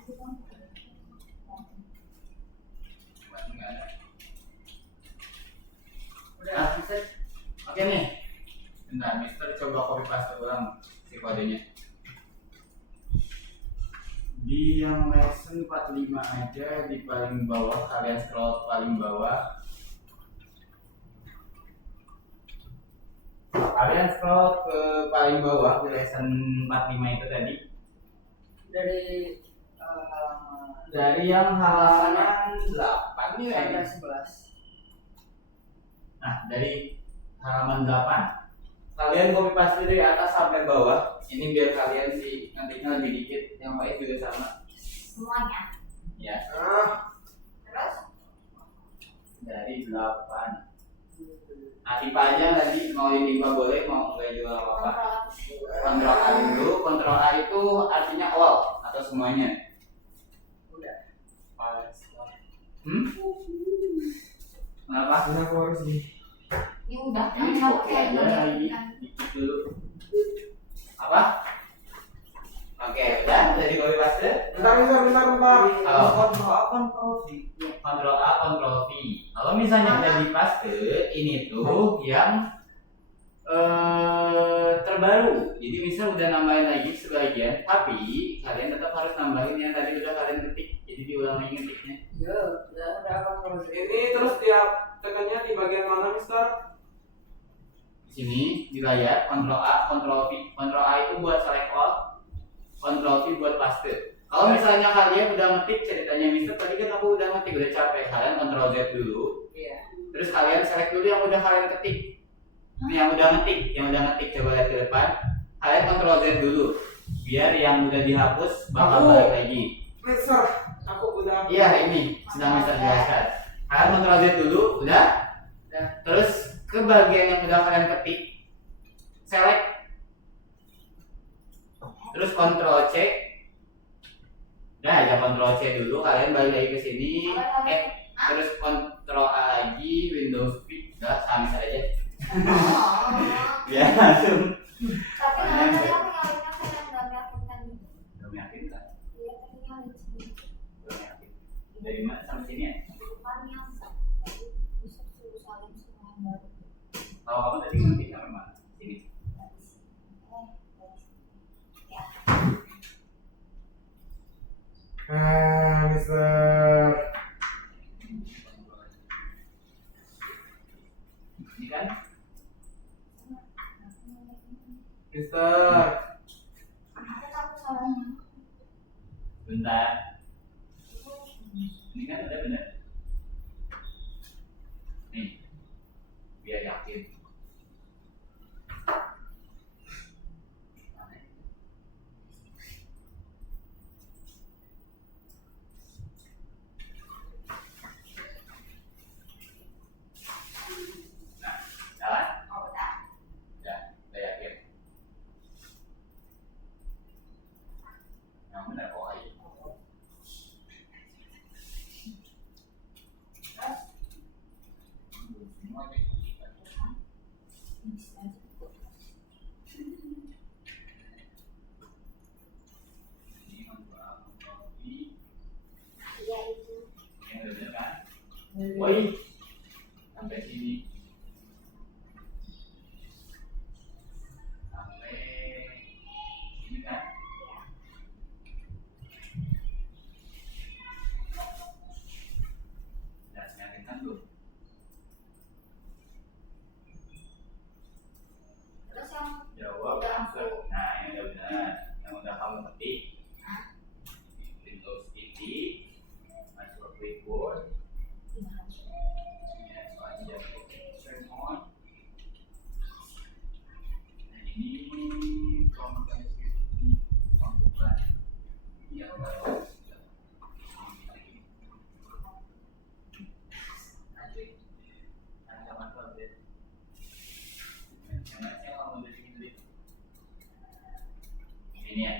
Nggak ada. Udah bisa. Oke nih. Bentar, Mister coba copy paste ulang si kodenya. Di yang lesson 45 aja, di paling bawah kalian scroll paling bawah. Kalian scroll ke paling bawah di lesson 45 itu tadi. Dari Dari yang halaman 8 nih sampai ya. 11. Nah, dari halaman 8. Kalian copy paste dari atas sampai bawah. Ini biar kalian sih nantinya lebih dikit, yang lain juga sama. Semuanya. Ya, Terus? dari 8. Nah, tipe aja tadi mau ditimpa boleh, mau enggak juga nggak apa-apa. Kontrol A dulu. Kontrol A itu artinya all atau semuanya. Udah. Kenapa? Ini aku harus nih. Ya udah, Ini kamu oke kayak aja lagi gini. dikit dulu. Apa? Oke, udah di copy paste. Bentar. Oh. Kontrol A, Kontrol V. Kalau misalnya udah di paste, ini tuh yang terbaru. Jadi misal udah nambahin lagi sebagian, tapi kalian tetap harus nambahin yang tadi udah kalian ketik. Jadi diulang lagi ngetiknya. Ya, udah apa kalau ini terus tiap tekannya di bagian mana, Mister? Di sini di layar Kontrol A, Kontrol V. Kontrol A itu buat select all, Kontrol V buat paste. Kalau misalnya kalian udah ngetik ceritanya Mister, tadi kan aku udah ngetik udah capek, kalian Kontrol Z dulu. Iya. Terus kalian select dulu yang udah kalian ketik. Ini yang udah ngetik coba lihat ke depan. Kalian Kontrol Z dulu. Biar yang udah dihapus bakal balik lagi. Mister, aku udah. Iya, ini sedang Mister jelaskan. Kalian Kontrol Z dulu, udah? Udah. Terus ke bagian yang udah kalian ketik, select. Terus Kontrol C. Udah, aja Kontrol C dulu, kalian balik lagi ke sini. Terus Kontrol A lagi, Windows V. Udah, sama aja. Oh. Ya, langsung. Tapi kalau tadi aku nyarinya kayak nggak meyakinkan gitu. Belum yakin kan? Iya, tadi nyari sini. Belum yakin. Dari mana sampai sini ya? Depan yang tadi bisa suruh salin semua yang baru. Kalau kamu tadi ngetik sampai mana? Sini. Dari sini. Dari sini. Ya. Mister. Ini kan? Mister. Ada kamu salahnya. Bentar. Ini kan udah benar. Nih, biar yakin. Mana ini? Nah, jalan. Oh, udah. Udah yakin. Yang benar kok aja. Iya itu. Yang benar kan? Woi, sampai sini. Sampai sini kan? Udah meyakinkan belum? Terus yang Jawab Udah answer. aku. Nah, yang udah benar. Yang udah kamu ketik. Windows TV, masuk ke keyboard. gimana? Ya, soalnya turn on. Nah, ini kompensasi pembukaan. Ya, ini ya.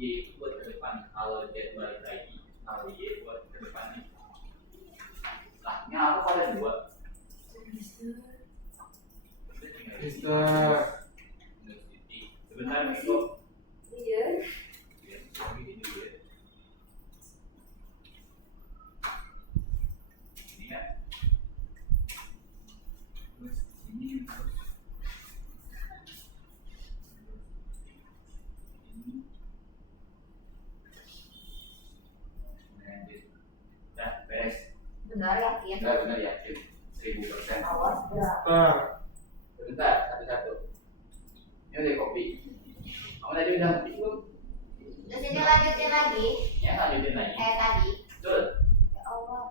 Y itu buat ke depan, kalau Z balik lagi, kalau Y buat ke depan nih. Yang aku ada 2. Mister. Sebentar Miko. Iya. Lagi ini dulu ya. Ini kan. Terus ini terus. Ini. Lanjut. Dah beres. Benar yakin? Benar yakin. 1000%. Awas berat. Mister. Sebentar, satu-satu. Ini udah kopi. Kamu tadi udah kopi belum? Terus ini lanjutin lagi Ya, lanjutin lagi. kayak tadi. Betul. Ya Allah.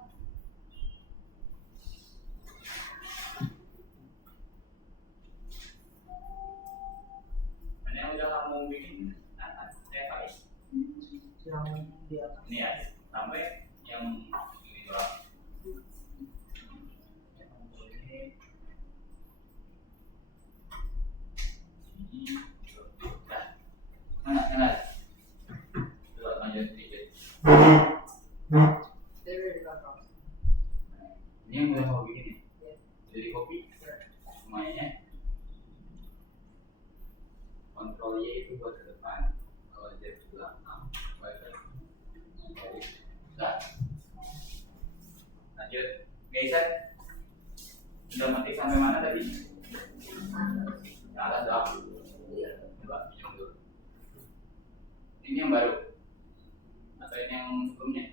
Mana yang udah kamu bikin? Faiz. Yang di atas. Ini ya, sampai yang ini doang. Ini. Dah. Mana? Coba lanjut sedikit. Dari belakang. Ini yang udah kamu bikin ya? Jadi kopi? Semuanya ya? Kontrol Y itu buat ke depan. Kalau Z ke belakang, Nah. Lanjut. Geser. Sudah mati sampai mana tadi? Ke atas doang. Coba pinjam dulu. Ini yang baru. Atau ini yang sebelumnya?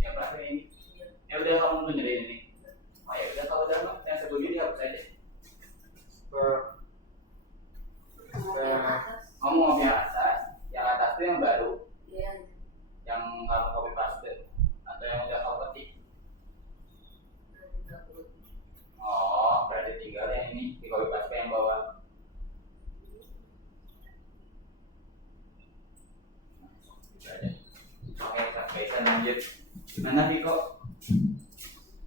Yang terakhir ini. Ya udah kamu benerin ini. Oh ya udah kalau udah yang sebelumnya dihapus aja. Mister. Mau yang atas. Kamu mau yang atas itu yang baru, Iya. yang kamu copy paste atau yang udah kamu ketik. Oh, berarti tinggal yang ini di copy paste yang bawah. Bisa aja. Oke, sampai sana lanjut. Mana Viko?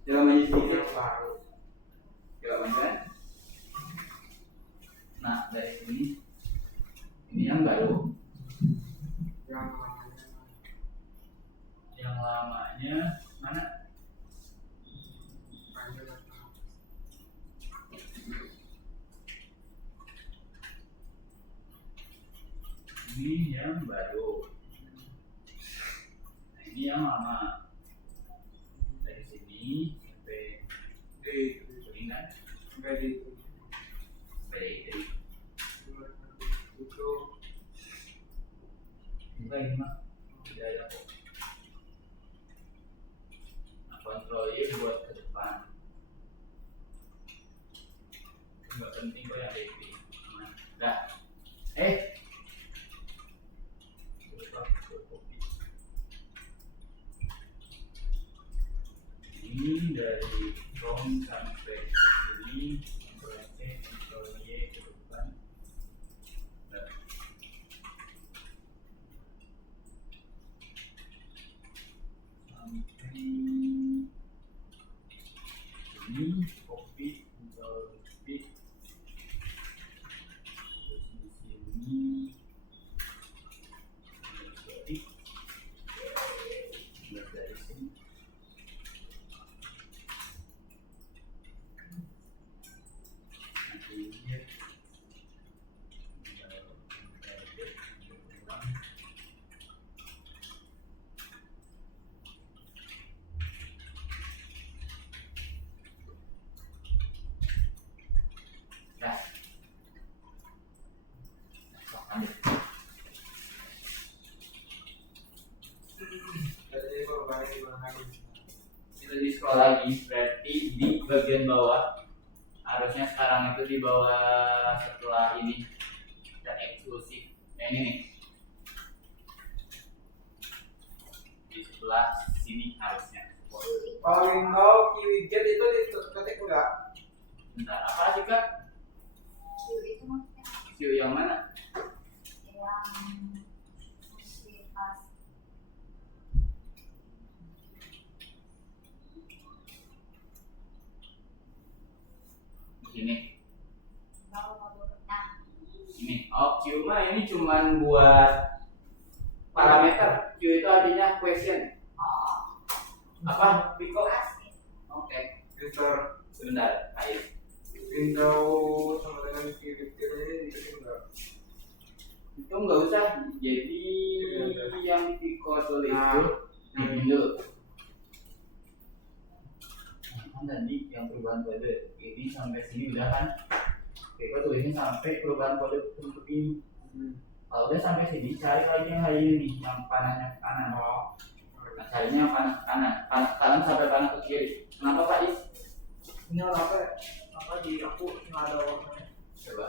Coba maju sedikit. Yang baru. Coba maju kan? Nah, dari sini ini yang baru. Yang lamanya mana? Ini yang baru. Nah, ini yang lama. Dari sini sampai kuningan, Sampai di sampai ini. itu. Enggak ini mah tidak ada kok. Nah, kontrol Y buat ke depan. Enggak penting kok yang DP. Dah. Kopi. Ini dari from sampai sini, kontrol C, kontrol Y ke depan. Dah. Sampai ini kopi, kontrol V. Terus di sini dari sini. Nanti dia Dah. Jadi berbalik di belakang. Kita di scroll lagi, berarti di bagian bawah harusnya sekarang itu di bawah setelah ini dan eksklusif. Yang ini nih di sebelah sini harusnya. Kalau window key widget itu diketik enggak? Bentar, apa sih kak? Q itu maksudnya Q yang mana? yang si pas Di sini. bawah. Nah, Ini. Oh, Q mah ini cuman buat parameter. Q itu artinya question. oh, Apa? Piko? Asking. Oke. Filter Sebentar. Ayo. window sama dengan kiri-kiri diketik enggak? Itu nggak usah. Jadi yang Piko tulis itu ini dulu. Kan tadi yang perubahan kode ini sampai sini udah kan? Piko tulisnya sampai perubahan kode untuk ini. Kalau udah sampai sini, cari lagi yang hari ini, yang panahnya ke kanan. Nah, carinya yang panah ke kanan, panah ke kanan sampai panah ke kiri. Kenapa Pak Is? Ini apa di aku nggak ada warnanya. Coba.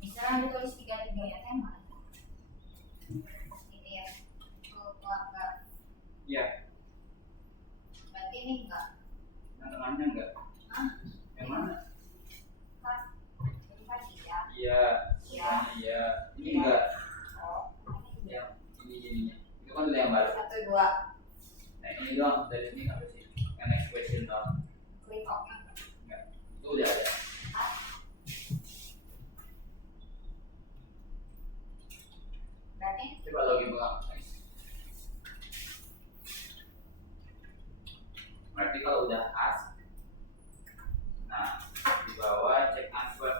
Misalnya ditulis 33 ya tema. Ini ya. Keluarga. Iya, Berarti ini enggak. yang tengahnya enggak? Hah? Yang mana? Kan? Ini kan tidak. Iya, semuanya iya. Ini enggak? Oh. Ini Yang ini jadinya. Itu kan udah yang baru. 1, 2. Nah ini doang dari sini sampai sini. Yang next question doang. Click off-nya. Enggak. Itu udah ada. Berarti Coba login ulang. Nice. Berarti kalau udah ask, nah di bawah check answer.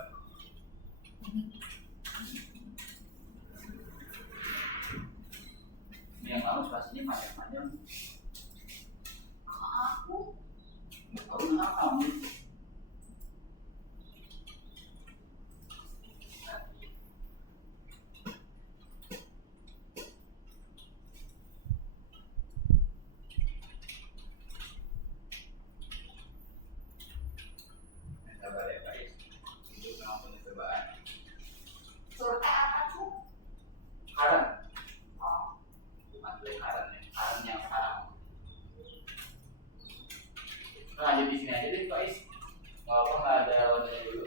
Ini yang lama spasinya panjang-panjang. aku Nggak tahu kenapa kamu. Sabar ya guys. Itu memang punya cobaan. survei apa tuh? Karen, Oh. bukan tuh Karen ya. Karen yang sekarang. Kita lanjut di sini aja deh guys. Nggak apa nggak ada lawannya dulu.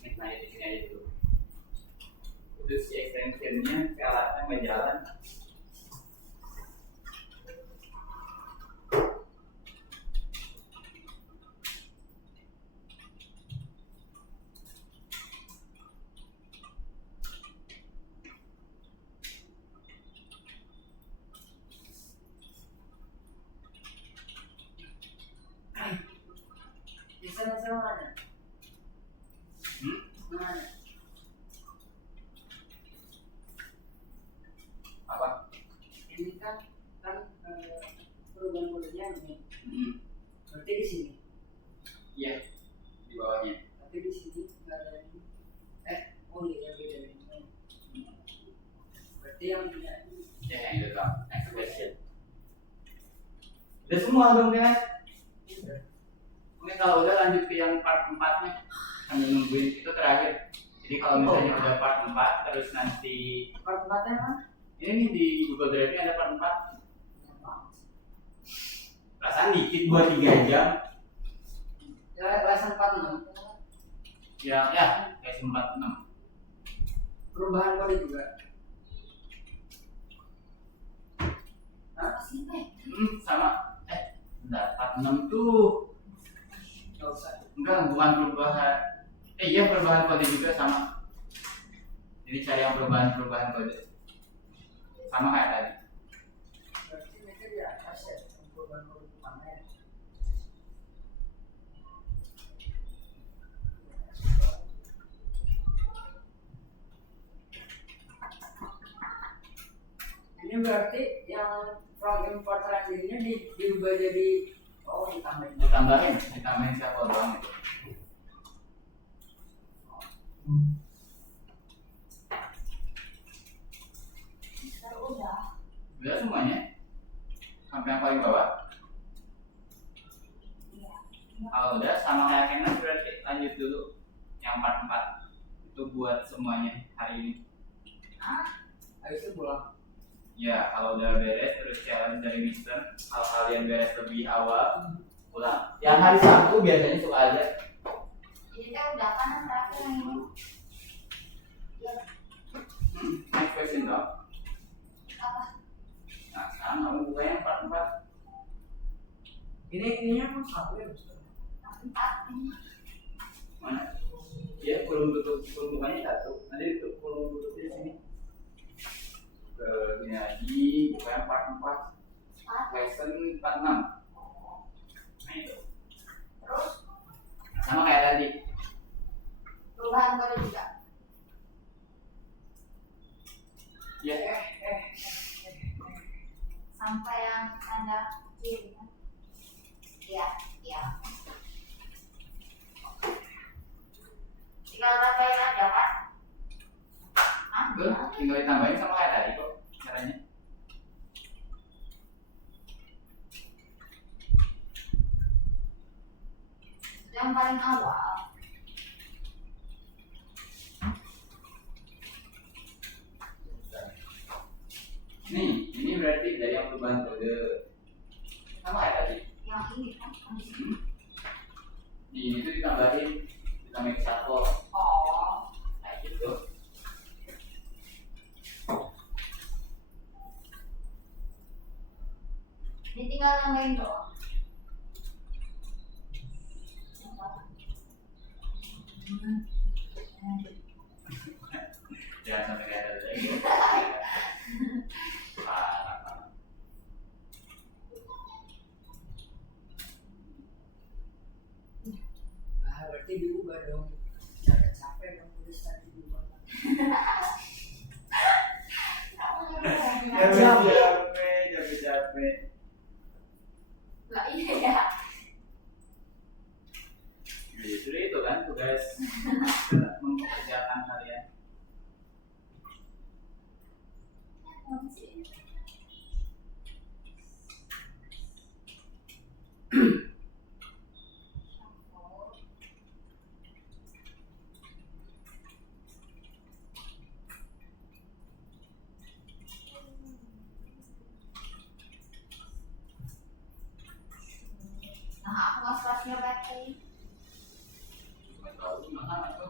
Nih lanjut di sini aja dulu. Itu si extensionnya, si alatnya nggak jalan. Bisa sama mana? Hmm? Mana? Apa? Ini kan perubahan kodenya ini. Hmm. Berarti di sini. Iya, di bawahnya. Tapi di sini nggak ada ini. Oh iya beda ini. Berarti yang punya Ya yang itu dong. Next question. Udah semua dong guys. Mungkin kalau udah lanjut ke yang part 4-nya sambil nungguin itu terakhir. Jadi kalau misalnya udah part 4 terus nanti part 4-nya mana? ini nih di Google Drive-nya ada part 4. Perasaan dikit buat 3 jam. Ya lesson 46. Ya, kayak 46. Perubahan kode juga. Apa sih teh? Sama. Bentar, 46 tuh. Nggak usah. Enggak, bukan perubahan. Iya perubahan kode juga sama. Jadi cari yang perubahan kode. Sama kayak tadi. Berarti mereka di atas ya. Perubahan kode pertama ya. Ini berarti yang from import terakhirnya diubah jadi ditambahin. Ditambahin siapa doang itu. Udah. Udah semuanya? Sampai yang paling bawah? Iya. Kalau udah sama kayak Kenas berarti lanjut dulu yang part 4 itu buat semuanya hari ini. Habis itu pulang. Ya kalau udah beres terus challenge dari Mister, kalau kalian beres lebih awal pulang. Yang hari Sabtu biasanya suka ada. Jadi teh udah kan yang terakhir yang ini. Ya, Next question dong. apa? Nah sekarang kamu buka yang part 4. Ininya kan satu ya. Empat ini. Mana? Ya kurung bukanya satu. Nanti tutup kurung tutupnya di sini. Ke sini lagi buka yang part 4. Lesson 46. Nah itu. Terus Sama kayak tadi. perubahan kode juga. Ya Sampai yang tanda kiri kan? Iya, iya. Tinggal pakai aja kan? Betul, tinggal ditambahin sama kayak tadi kok caranya. Yang paling awal. Nih, ini berarti dari yang perubahan kode. Sama kayak tadi. Yang ini kan? Di ini tuh ditambahin shuffle. Oh. Kayak gitu. Ini tinggal nambahin doang. Jangan sampai kayak tadi lagi. Parah. Berarti diubah dong. Capek-capek dong tulis tadi diubah. Capek. Lah iya ya. Justru itu kan tugas mempekerjakan kalian. Nah, aku nggak kelasnya battery. Nggak tahu mana itu.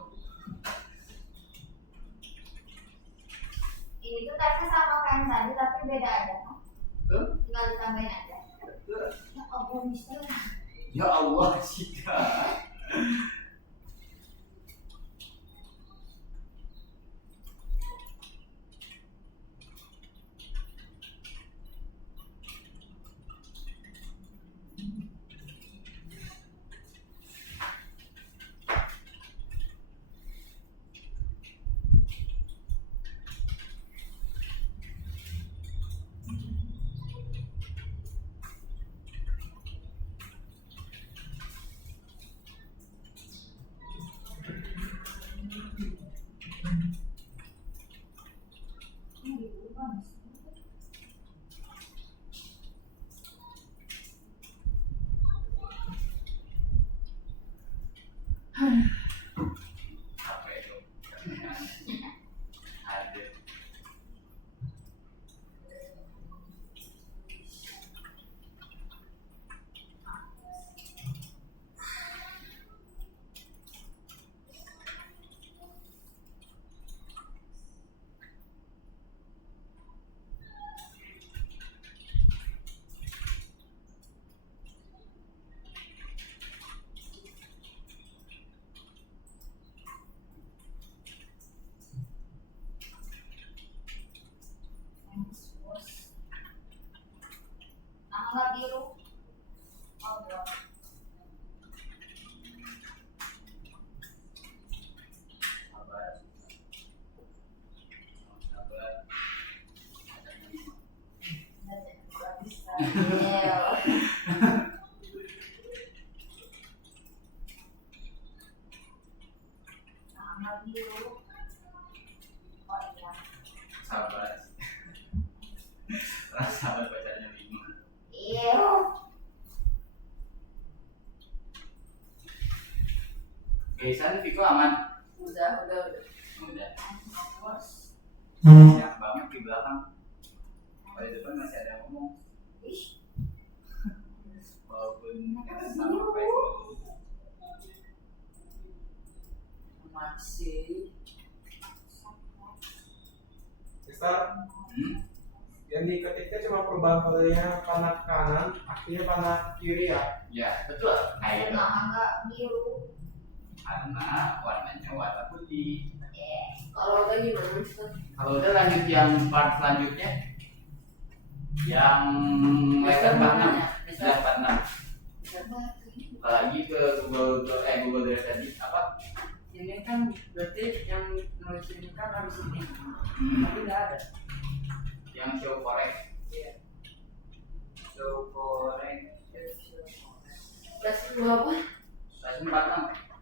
Ini tuh tesnya sama kayak yang tadi tapi beda aja kan? Betul? Tinggal ditambahin aja. Betul. Ya ampun, Mister. Ya Allah, Cika. Ini diubah, Mister. Apa itu? Ada. Nama biru. Oh, belum. Sabar. Sabar. Iya. Nama biru. Oh iya. Sabar. Sabar bacanya bingung. Iya. Biasanya Viko aman. Udah. Udah. Bos. Banyak banget di belakang. Kalau di depan masih ada yang ngomong. Walaupun kita sama Facebook. Masih. Mister, Hmm? yang diketiknya cuma perubahan kodenya panah kanan, akhirnya panah kiri ya. Ya, betul. Kayak itu. Enggak biru. Karena warnanya warna putih. Kalau udah gimana Mister? Kalau udah lanjut yang part selanjutnya. Yang level 46. Mister. Sudah 46. Buka lagi ke Google Drive tadi apa? Ini kan berarti yang nulis ini kan harus ini. Tapi nggak ada. Yang show correct. Iya. Show correct. Kelas 2 apa? 146.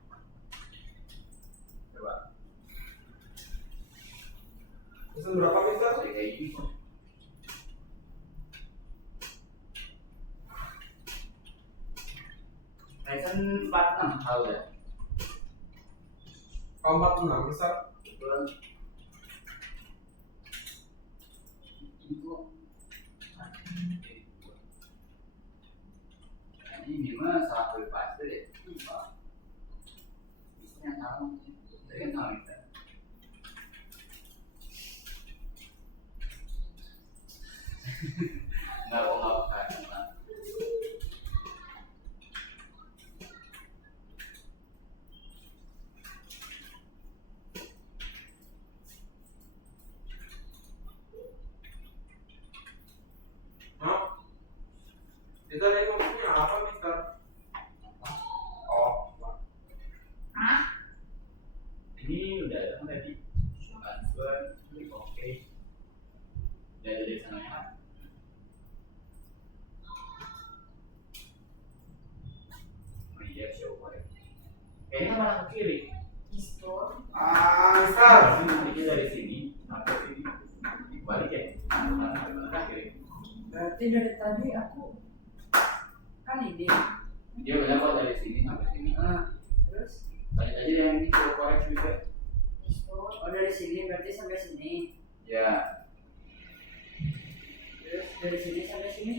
Coba. Pesan berapa Mister? Kayak gini. Ryzen 46 tahu ya? Oh, 46 Mister. Betul. Ini mah salah pilih pasti deh. Bisa yang salah mungkin. Jadi kan salah kita. Nggak mau kan. Hah? Kita tadi ngomongnya apa Mister? Oh, Ini udah ada kan tadi. Transfer, klik oke. Udah ada di sana ya. Oh iya, show correct. Kayaknya malah ke kiri. Mister. Nanti dari sini sampai sini dibalik ya. Ke kiri. Berarti dari tadi aku kan ini. Dia benar kok dari sini sampai sini. Terus Balik aja yang ini show correct juga. oh dari sini berarti sampai sini. Ya. Terus dari sini sampai sini.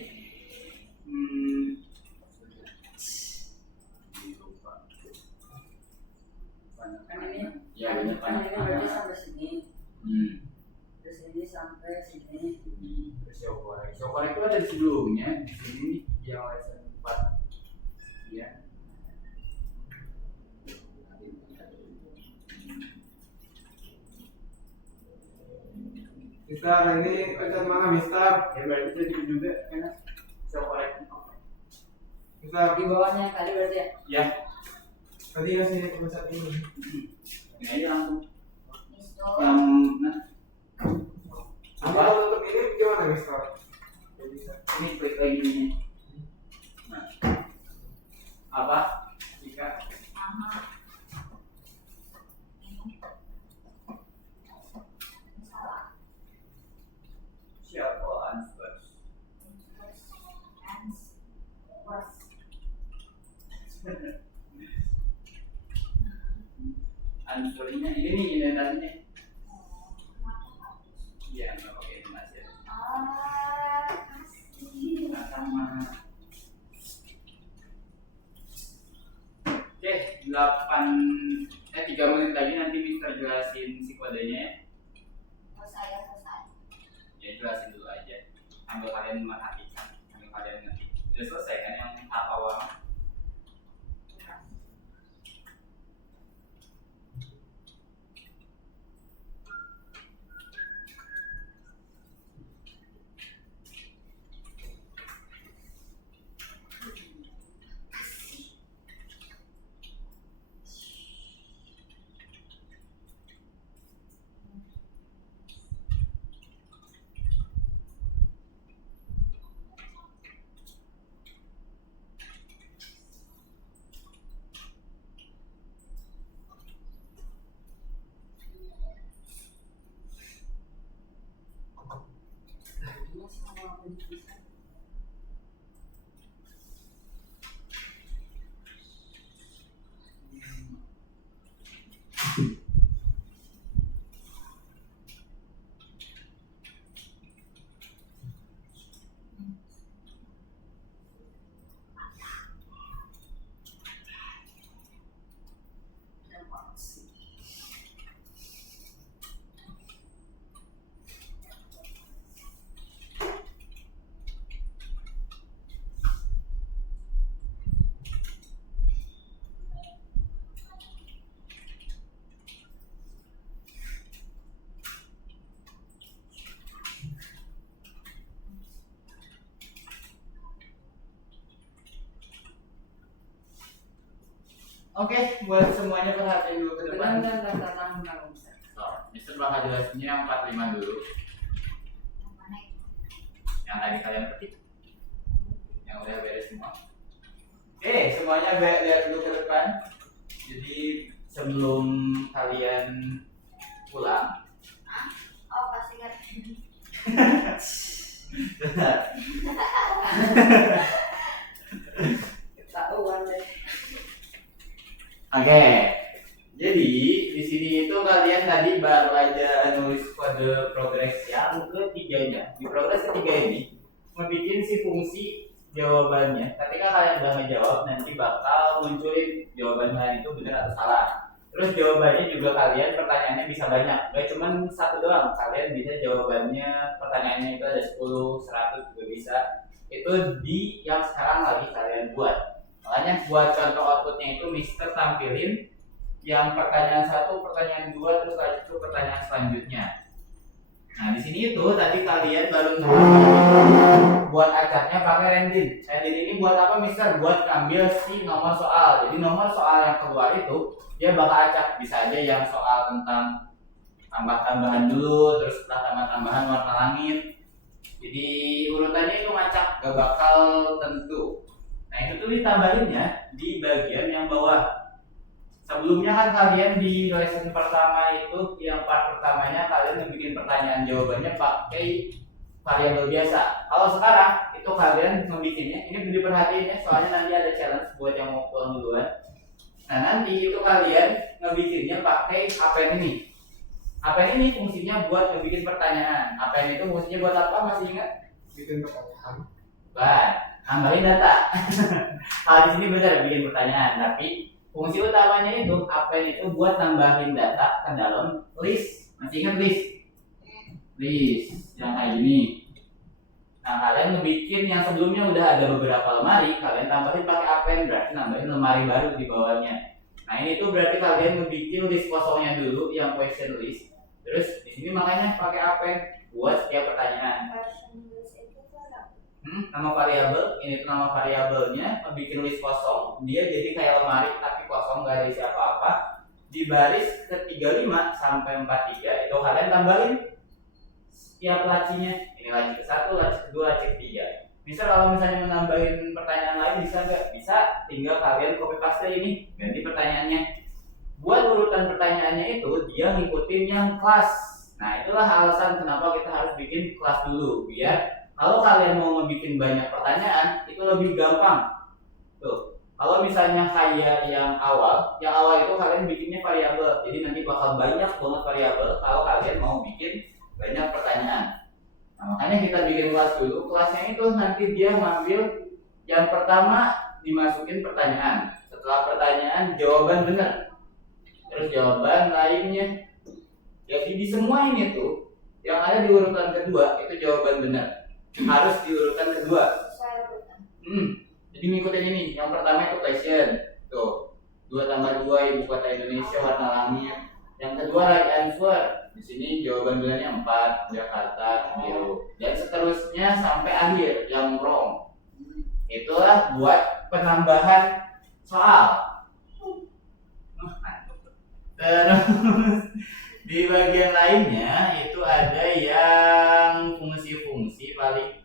Lupa. Kan ini. Ya benar Kan ini berarti sampai sini. Terus ini sampai sini. Terus show correct itu ada di sebelumnya. Di sini nih yang lesson 4. Iya. Mister, ini pesan mana Mister? Ya berarti itu juga karena show correct. Mister, Di bawahnya yang tadi berarti ya. Ya. tadi ngasih pesan ini. Ini aja langsung. Mister. Yang nah. Apa kalau tutup ini gimana Mister? Ini klik lagi ini. Nah. Apa? Jika siapa answer? Answernya ini tadinya. Iya, nggak pakai ini mas ya. Nah, sama. Oke, 3 menit lagi nanti Mister jelasin si kodenya ya. Ya jelasin dulu aja. Sambil kalian memperhatikan, sambil kalian ngerti. Udah selesai kan yang tahap awal? Oke, buat semuanya perhatian dulu ke depan. Tenang. So, Mister bakal jelasinnya yang 45 dulu. Yang mana itu? Yang tadi kalian ketik. Yang udah beres semua. Oke, semuanya lihat dulu ke depan. Jadi sebelum kalian pulang, Oh, pasti kan. Ketahuan deh. Oke, jadi di sini itu kalian tadi baru aja nulis kode progres yang ketiganya. Di progres ketiga ini, membuat si fungsi jawabannya. Ketika kalian udah ngejawab, nanti bakal munculin jawaban kalian itu benar atau salah. Terus jawabannya juga kalian pertanyaannya bisa banyak, gak cuma satu doang. Kalian bisa jawabannya, pertanyaannya itu ada 10, 100 juga bisa. Itu di yang sekarang lagi kalian buat. Makanya buat contoh outputnya itu Mister tampilin yang pertanyaan 1, pertanyaan 2, terus lanjut ke pertanyaan selanjutnya. Nah di sini itu tadi kalian baru buat acaknya pakai rendin. Rendin ini buat apa Mister? Buat ngambil si nomor soal. Jadi nomor soal yang keluar itu dia bakal acak. Bisa aja yang soal tentang tambah-tambahan dulu, terus setelah tambah-tambahan warna langit. Jadi urutannya itu ngacak, gak bakal tentu. Nah itu tuh ditambahinnya di bagian yang bawah. Sebelumnya kan kalian di lesson pertama itu yang part pertamanya kalian bikin pertanyaan jawabannya pakai variabel biasa. Kalau sekarang itu kalian membikinnya, ini diperhatiin ya, soalnya nanti ada challenge buat yang mau pulang duluan. Nah nanti itu kalian ngebikinnya pakai append ini. Append ini fungsinya buat ngebikin pertanyaan. Append itu fungsinya buat apa? Masih ingat? Bikin pertanyaan. Bukan, nambahin data. Kalau di sini benar bikin pertanyaan, tapi fungsi utamanya itu append itu buat nambahin data ke dalam list. Masih ingat list? List yang kayak gini. Nah kalian ngebikin yang sebelumnya udah ada beberapa lemari, kalian tambahin pakai append, berarti nambahin lemari baru di bawahnya. Nah ini tuh berarti kalian ngebikin list kosongnya dulu yang question list. Terus di sini makanya pakai append buat setiap pertanyaan. Version list itu tuh apa? Nama variabel, ini tuh nama variabelnya, bikin list kosong, dia jadi kayak lemari tapi kosong gak ada isi apa-apa. Di baris ke-35 sampai 43 itu kalian tambahin setiap lacinya. Ini laci ke-1, laci ke-2, laci ke-3. Misal kalau misalnya menambahin pertanyaan lain bisa nggak? Bisa, tinggal kalian copy paste ini, ganti pertanyaannya. Buat urutan pertanyaannya itu dia ngikutin yang kelas. Nah itulah alasan kenapa kita harus bikin kelas dulu, biar kalau kalian mau ngebikin banyak pertanyaan itu lebih gampang. Tuh, kalau misalnya kayak yang awal itu kalian bikinnya variabel, jadi nanti bakal banyak banget variabel kalau kalian mau bikin banyak pertanyaan. Nah, makanya kita bikin kelas dulu. Kelasnya itu nanti dia ngambil yang pertama dimasukin pertanyaan. Setelah pertanyaan jawaban benar. Terus jawaban lainnya. Jadi di semua ini tuh yang ada di urutan kedua itu jawaban benar. Harus di urutan kedua. Sesuai urutan. Jadi ngikutin ini. Yang pertama itu question. Tuh. 2 tambah 2 ibu kota Indonesia warna langit. Yang kedua right answer. Di sini jawaban benernya 4 Jakarta biru. Dan seterusnya sampai akhir yang wrong. Itulah buat penambahan soal. Terus di bagian lainnya itu ada yang fungsi-fungsi paling.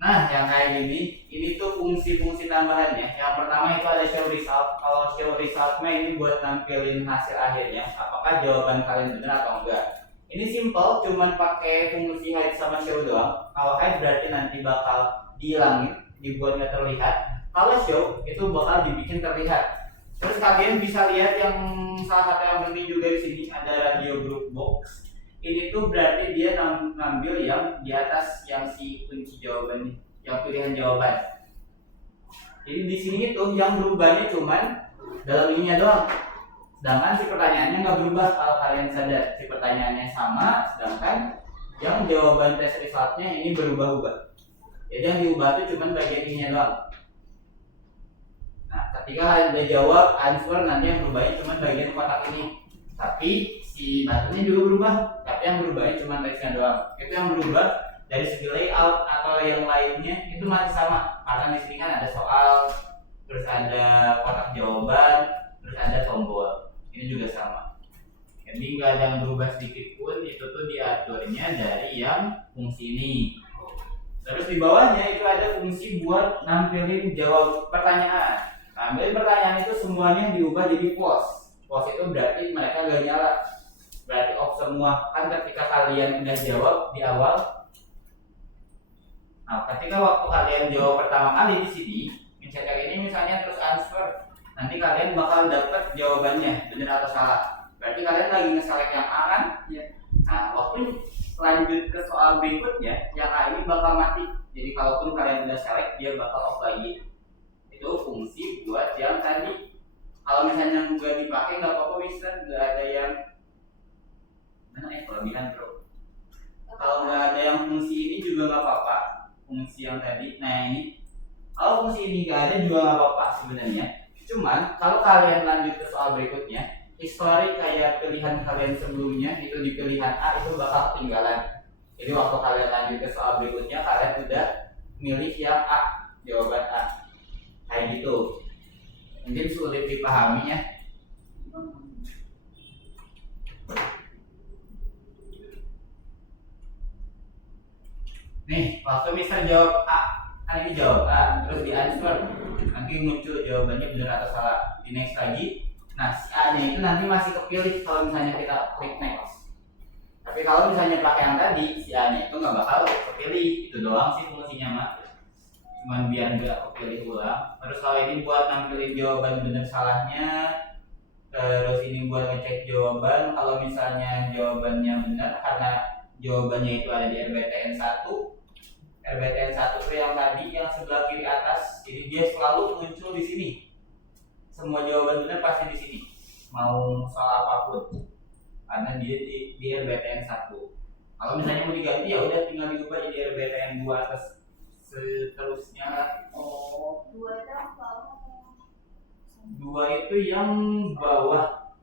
Nah, yang kayak gini, ini tuh fungsi-fungsi tambahannya. Yang pertama itu ada show result. Kalau show resultnya ini buat nampilin hasil akhirnya, apakah jawaban kalian benar atau enggak. Ini simple, cuman pakai fungsi hide sama show doang. Kalau hide berarti nanti bakal dihilangin, dibuat nggak terlihat. Kalau show itu bakal dibikin terlihat. Terus kalian bisa lihat yang salah satu yang penting juga di sini ada radio group box. Ini tuh berarti dia ngambil yang di atas yang si kunci jawaban, yang pilihan jawaban. Jadi di sini itu yang berubahnya cuman dalam ininya doang. Sedangkan si pertanyaannya nggak berubah kalau kalian sadar. Si pertanyaannya sama, sedangkan yang jawaban tes resultnya ini berubah-ubah. Jadi yang diubah itu cuman bagian ininya doang. Nah, ketika kalian udah jawab answer, nanti yang berubahnya cuma bagian kotak ini. Tapi si batunya juga berubah, tapi yang berubahnya cuma teksnya doang. Itu yang berubah dari segi layout atau yang lainnya itu masih sama. Karena di sini kan ada soal, terus ada kotak jawaban, Ini juga sama. Jadi nggak ada yang berubah sedikit pun, itu tuh diaturnya dari yang fungsi ini. Terus di bawahnya itu ada fungsi buat nampilin jawab pertanyaan. Nampilin pertanyaan itu semuanya diubah jadi false. False itu berarti mereka nggak nyala. Berarti off semua. Kan ketika kalian udah jawab di awal, nah ketika waktu kalian jawab pertama kali di sini, misalnya ini misalnya terus answer, nanti kalian bakal dapat jawabannya benar atau salah. Berarti kalian lagi nge-select yang A kan? Iya. Nah, waktu lanjut ke soal berikutnya, yang A ini bakal mati. Jadi kalaupun kalian udah select, dia bakal off lagi. Itu fungsi buat yang tadi. Kalau misalnya nggak dipakai nggak apa-apa, bisa nggak ada yang mana kelebihan bro. Kalau nggak ada yang fungsi ini juga nggak apa-apa. Fungsi yang tadi, nah ini. Kalau fungsi ini nggak ada juga nggak apa-apa sebenarnya. Cuman kalau kalian lanjut ke soal berikutnya, histori kayak pilihan kalian sebelumnya itu di pilihan A itu bakal ketinggalan. Jadi waktu kalian lanjut ke soal berikutnya, kalian udah milih yang A, jawaban A. Kayak gitu. Mungkin sulit dipahami ya. Nih, waktu misal jawab A, kan ini jawab A, terus di answer, nanti muncul jawabannya benar atau salah. Di next lagi. Nah, si A-nya itu nanti masih kepilih kalau misalnya kita klik next. Tapi kalau misalnya pakai yang tadi, si A-nya itu nggak bakal kepilih. Itu doang sih fungsinya mah. Cuman biar nggak kepilih ulang. Terus kalau ini buat nampilin jawaban benar salahnya. Terus ini buat ngecek jawaban. Kalau misalnya jawabannya benar, karena jawabannya itu ada di RBTN 1. RBTN 1 itu yang tadi, yang sebelah kiri atas. Jadi dia selalu muncul di sini. Semua jawaban benar pasti di sini. Mau soal apapun. Karena dia di RBTN 1. Kalau misalnya mau diganti ya udah tinggal diubah jadi RBTN 2 atas seterusnya. Oh, 2 itu apa? 2 itu yang bawah.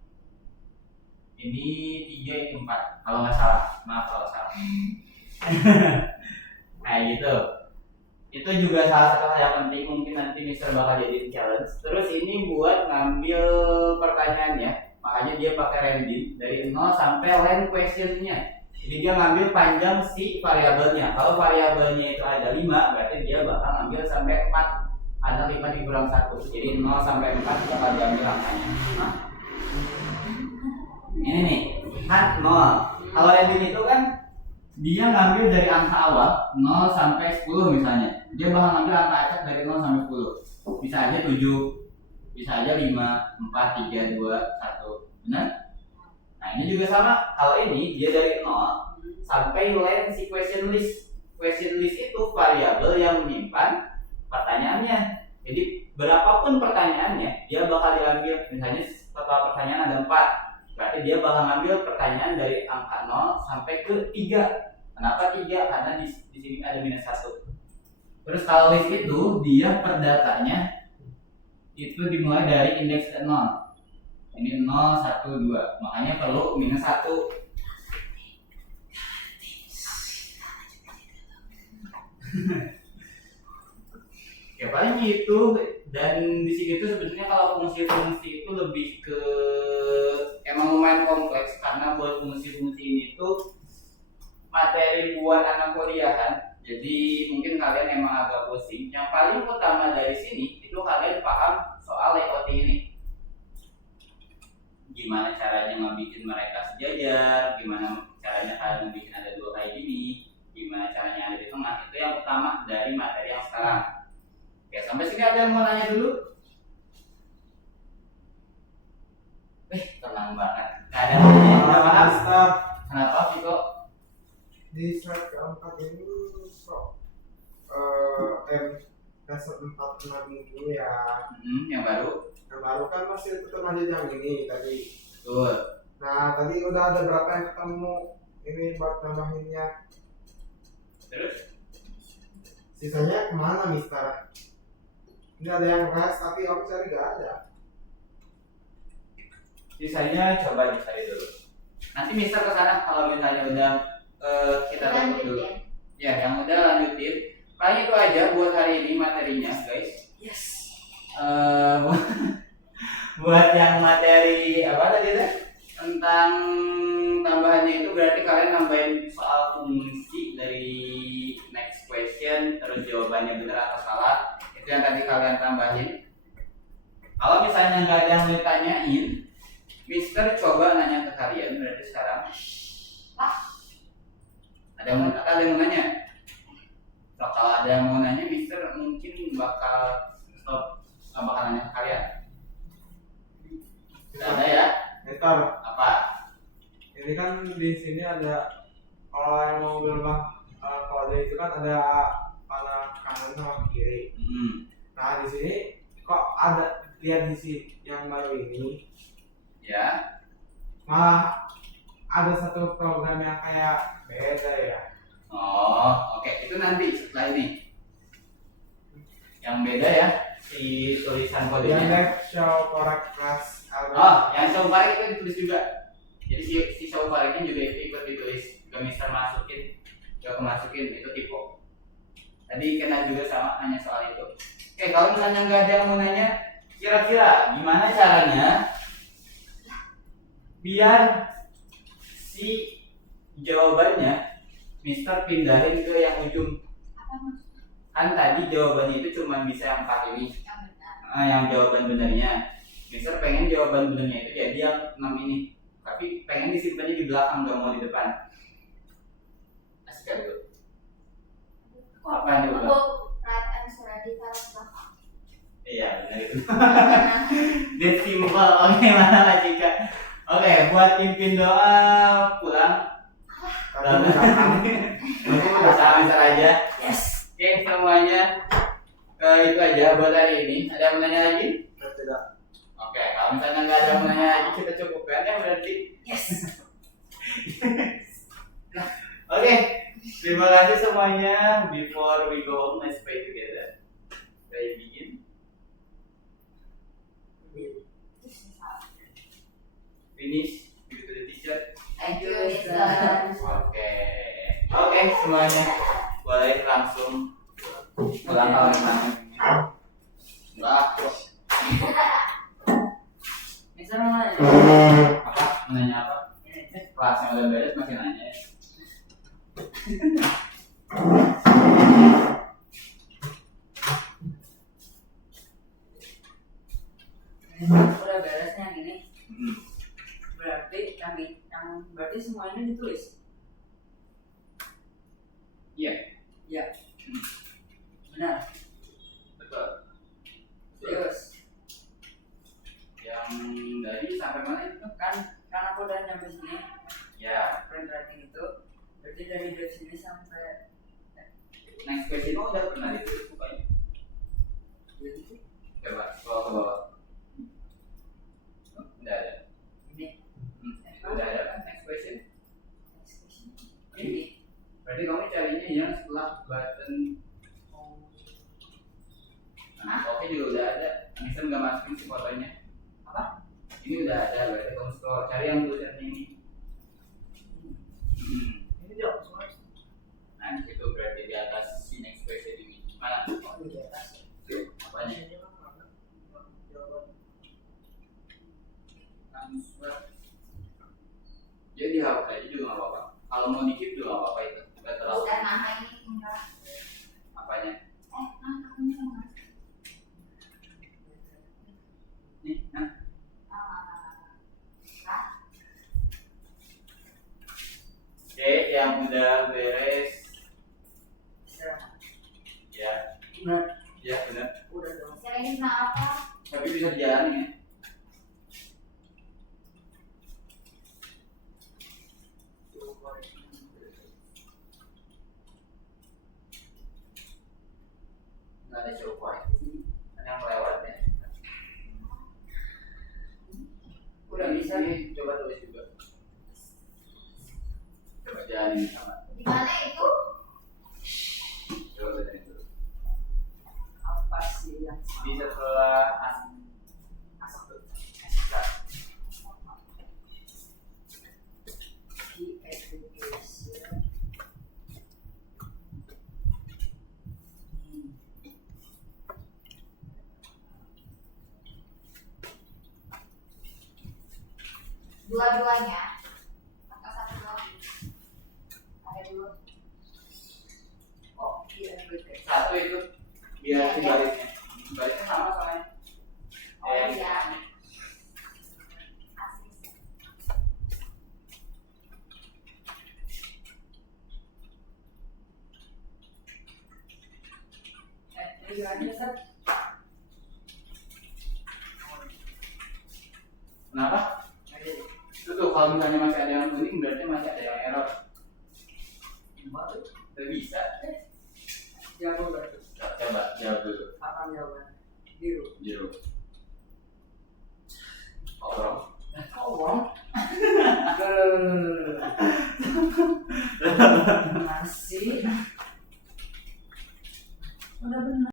Ini 3 ini 4. Kalau nggak salah. Maaf kalau salah. Kayak gitu. Itu juga salah satu hal yang penting, mungkin nanti Mister bakal jadi challenge. Terus ini buat ngambil pertanyaannya, makanya dia pakai random dari 0 sampai line questionnya. Jadi dia ngambil panjang si variabelnya. Kalau variabelnya itu ada 5, berarti dia bakal ngambil sampai 4. Ada 5 dikurang 1. Jadi 0 sampai 4 bakal diambil angkanya. Nah. Ini nih, kan 0. Kalau random itu kan dia ngambil dari angka awal 0 sampai 10 misalnya. Dia bakal ngambil angka acak dari 0 sampai 10. Bisa aja 7, bisa aja 5, 4, 3, 2, 1. Benar? Nah ini juga sama. Kalau ini dia dari 0 sampai line si question list. Question list itu variabel yang menyimpan pertanyaannya. Jadi berapapun pertanyaannya, dia bakal diambil. Misalnya setelah pertanyaan ada 4, berarti dia bakal ngambil pertanyaan dari angka 0 sampai ke 3. Kenapa 3? Karena di sini ada minus 1. Terus kalau list itu dia perdatanya itu dimulai dari indeks 0. Ini 0, 1, 2. Makanya perlu minus 1. Ya paling gitu. Dan di sini tuh sebenarnya kalau fungsi-fungsi itu lebih ke emang lumayan kompleks, karena buat fungsi-fungsi ini tuh materi buat anak kuliahan. Jadi mungkin kalian emang agak pusing. Yang paling utama dari sini itu kalian paham soal layout ini. Gimana caranya ngebikin mereka sejajar, gimana caranya kalian ngebikin ada 2 kayak gini, gimana caranya ada di tengah. Itu yang utama dari materi yang sekarang. Ya sampai sini ada yang mau nanya dulu? Tenang banget. Gak ada nanya. Udah paham? Kenapa Viko? Di slide keempat ini kok dasar 4 minggu ya. Yang baru? Yang baru kan masih tetap lanjut yang ini tadi. Betul. Nah tadi udah ada berapa yang ketemu ini buat nambahinnya. Terus? Sisanya kemana Mister? Ini ada yang res tapi aku cari gak ada. Sisanya coba dicari dulu. Nanti Mister kesana kalau misalnya udah kita tutup dulu. Ya, yang udah lanjutin. Paling itu aja buat hari ini materinya, guys. Yes. Buat yang materi apa tadi kalian tambahin. Kalau misalnya nggak ada yang mau ditanyain, Mister coba nanya ke kalian berarti sekarang. Ada yang mau nanya? So, kalau ada yang mau nanya, Mister mungkin bakal stop, nggak bakal nanya ke kalian. Tidak ada ya? Mister, Apa? ini kan di sini ada, kalau yang mau gerbang kalau dari itu kan ada panah kanan sama kiri. Nah di sini kok ada, lihat di sini yang baru ini Ya. malah ada satu program yang kayak beda ya. Oh, oke. Itu nanti setelah ini. Yang beda ya si tulisan Yang kodenya. left show correct class Oh, yang show parek itu ditulis juga. Jadi si show pareknya juga ikut ditulis. Gak bisa masukin, gak masukin itu tipe. Tadi kena juga sama hanya soal itu. Oke, kalau misalnya nggak ada yang mau nanya, kira-kira gimana caranya biar si jawabannya Mister pindahin ke yang ujung? Apa maksudnya? Kan tadi jawabannya itu cuma bisa yang 4 ini. Yang benar. Yang jawaban benernya. Mister pengen jawaban benernya itu jadi yang 6 ini. Tapi pengen disimpannya di belakang, gak mau di depan. Asik kan dulu. Apa yang diubah? Untuk right answer ditaruh di belakang. Iya, benar itu. That simple. Oke, mana Kak Cika? Oke, buat pimpin doa pulang. Tapi belakang. Udah sama Mister aja. Yes. Oke, semuanya. Itu aja buat hari ini. Ada yang mau nanya lagi? Tidak. Oke, kalau misalnya nggak ada yang mau nanya lagi, kita cukupkan ya berarti. Yes. Oke, terima kasih semuanya. Before we go home, let's pray together. Saya begin. Finish. Give it to the teacher. Thank you, Mister. Oke, semuanya boleh langsung pulang kalau misalnya. Enggak. Mister mau nanya? Apa? Nanya apa? Kelasnya udah beres masih nanya. Udah beresnya yang ini. Hmm. Berarti yang berarti semuanya ditulis. Iya, Iya. Benar. betul. Serius. Yang dari sampai mana itu? Kan aku udah nyampe sini. Ya, Print writing itu. Berarti dari sini sampai next question udah pernah ditulis bukannya? jadi Coba, bawa ke bawah. Udah ada. ini. Udah ada kan next question? Ini. Ini. Berarti kamu carinya yang setelah button. Nah, oke juga udah ada. Bisa nggak masukin si fotonya? Apa? Ini udah ada, berarti kamu scroll cari yang tulisan ini. Ini jawab semua. Nah, itu berarti di atas si next question ini. Mana? Oh, di atas. Apanya? Transfer. Jadi dihapus aja juga nggak apa-apa. Kalau mau dikit juga nggak apa-apa itu. Nggak terlalu. Bukan nama ini enggak. Apanya? Aku ini enggak. Nih, nah. Oke, yang udah beres. Ya, Benar. ya benar. Udah dong. Mister ini kenapa? Tapi bisa dijalanin ya. Nggak ada show point di sini. Ada yang lewat ya. Udah bisa. Ini coba tulis juga. Coba jalanin sama. Di mana itu? Coba jalanin dulu. Apa sih yang Di setelah asap tuh. Asap. di education? Dua-duanya atau satu doang? Ada dua. Oh, di education. Satu itu biar si barisnya. Kenapa? Nggak jadi. Itu tuh kalau misalnya masih ada yang kuning berarti masih ada yang error. Baru Tidak bisa. jawab berarti. Coba jawab dulu. Apa jawabannya? Biru. Biru. Oh, wrong. Kok wrong? Masih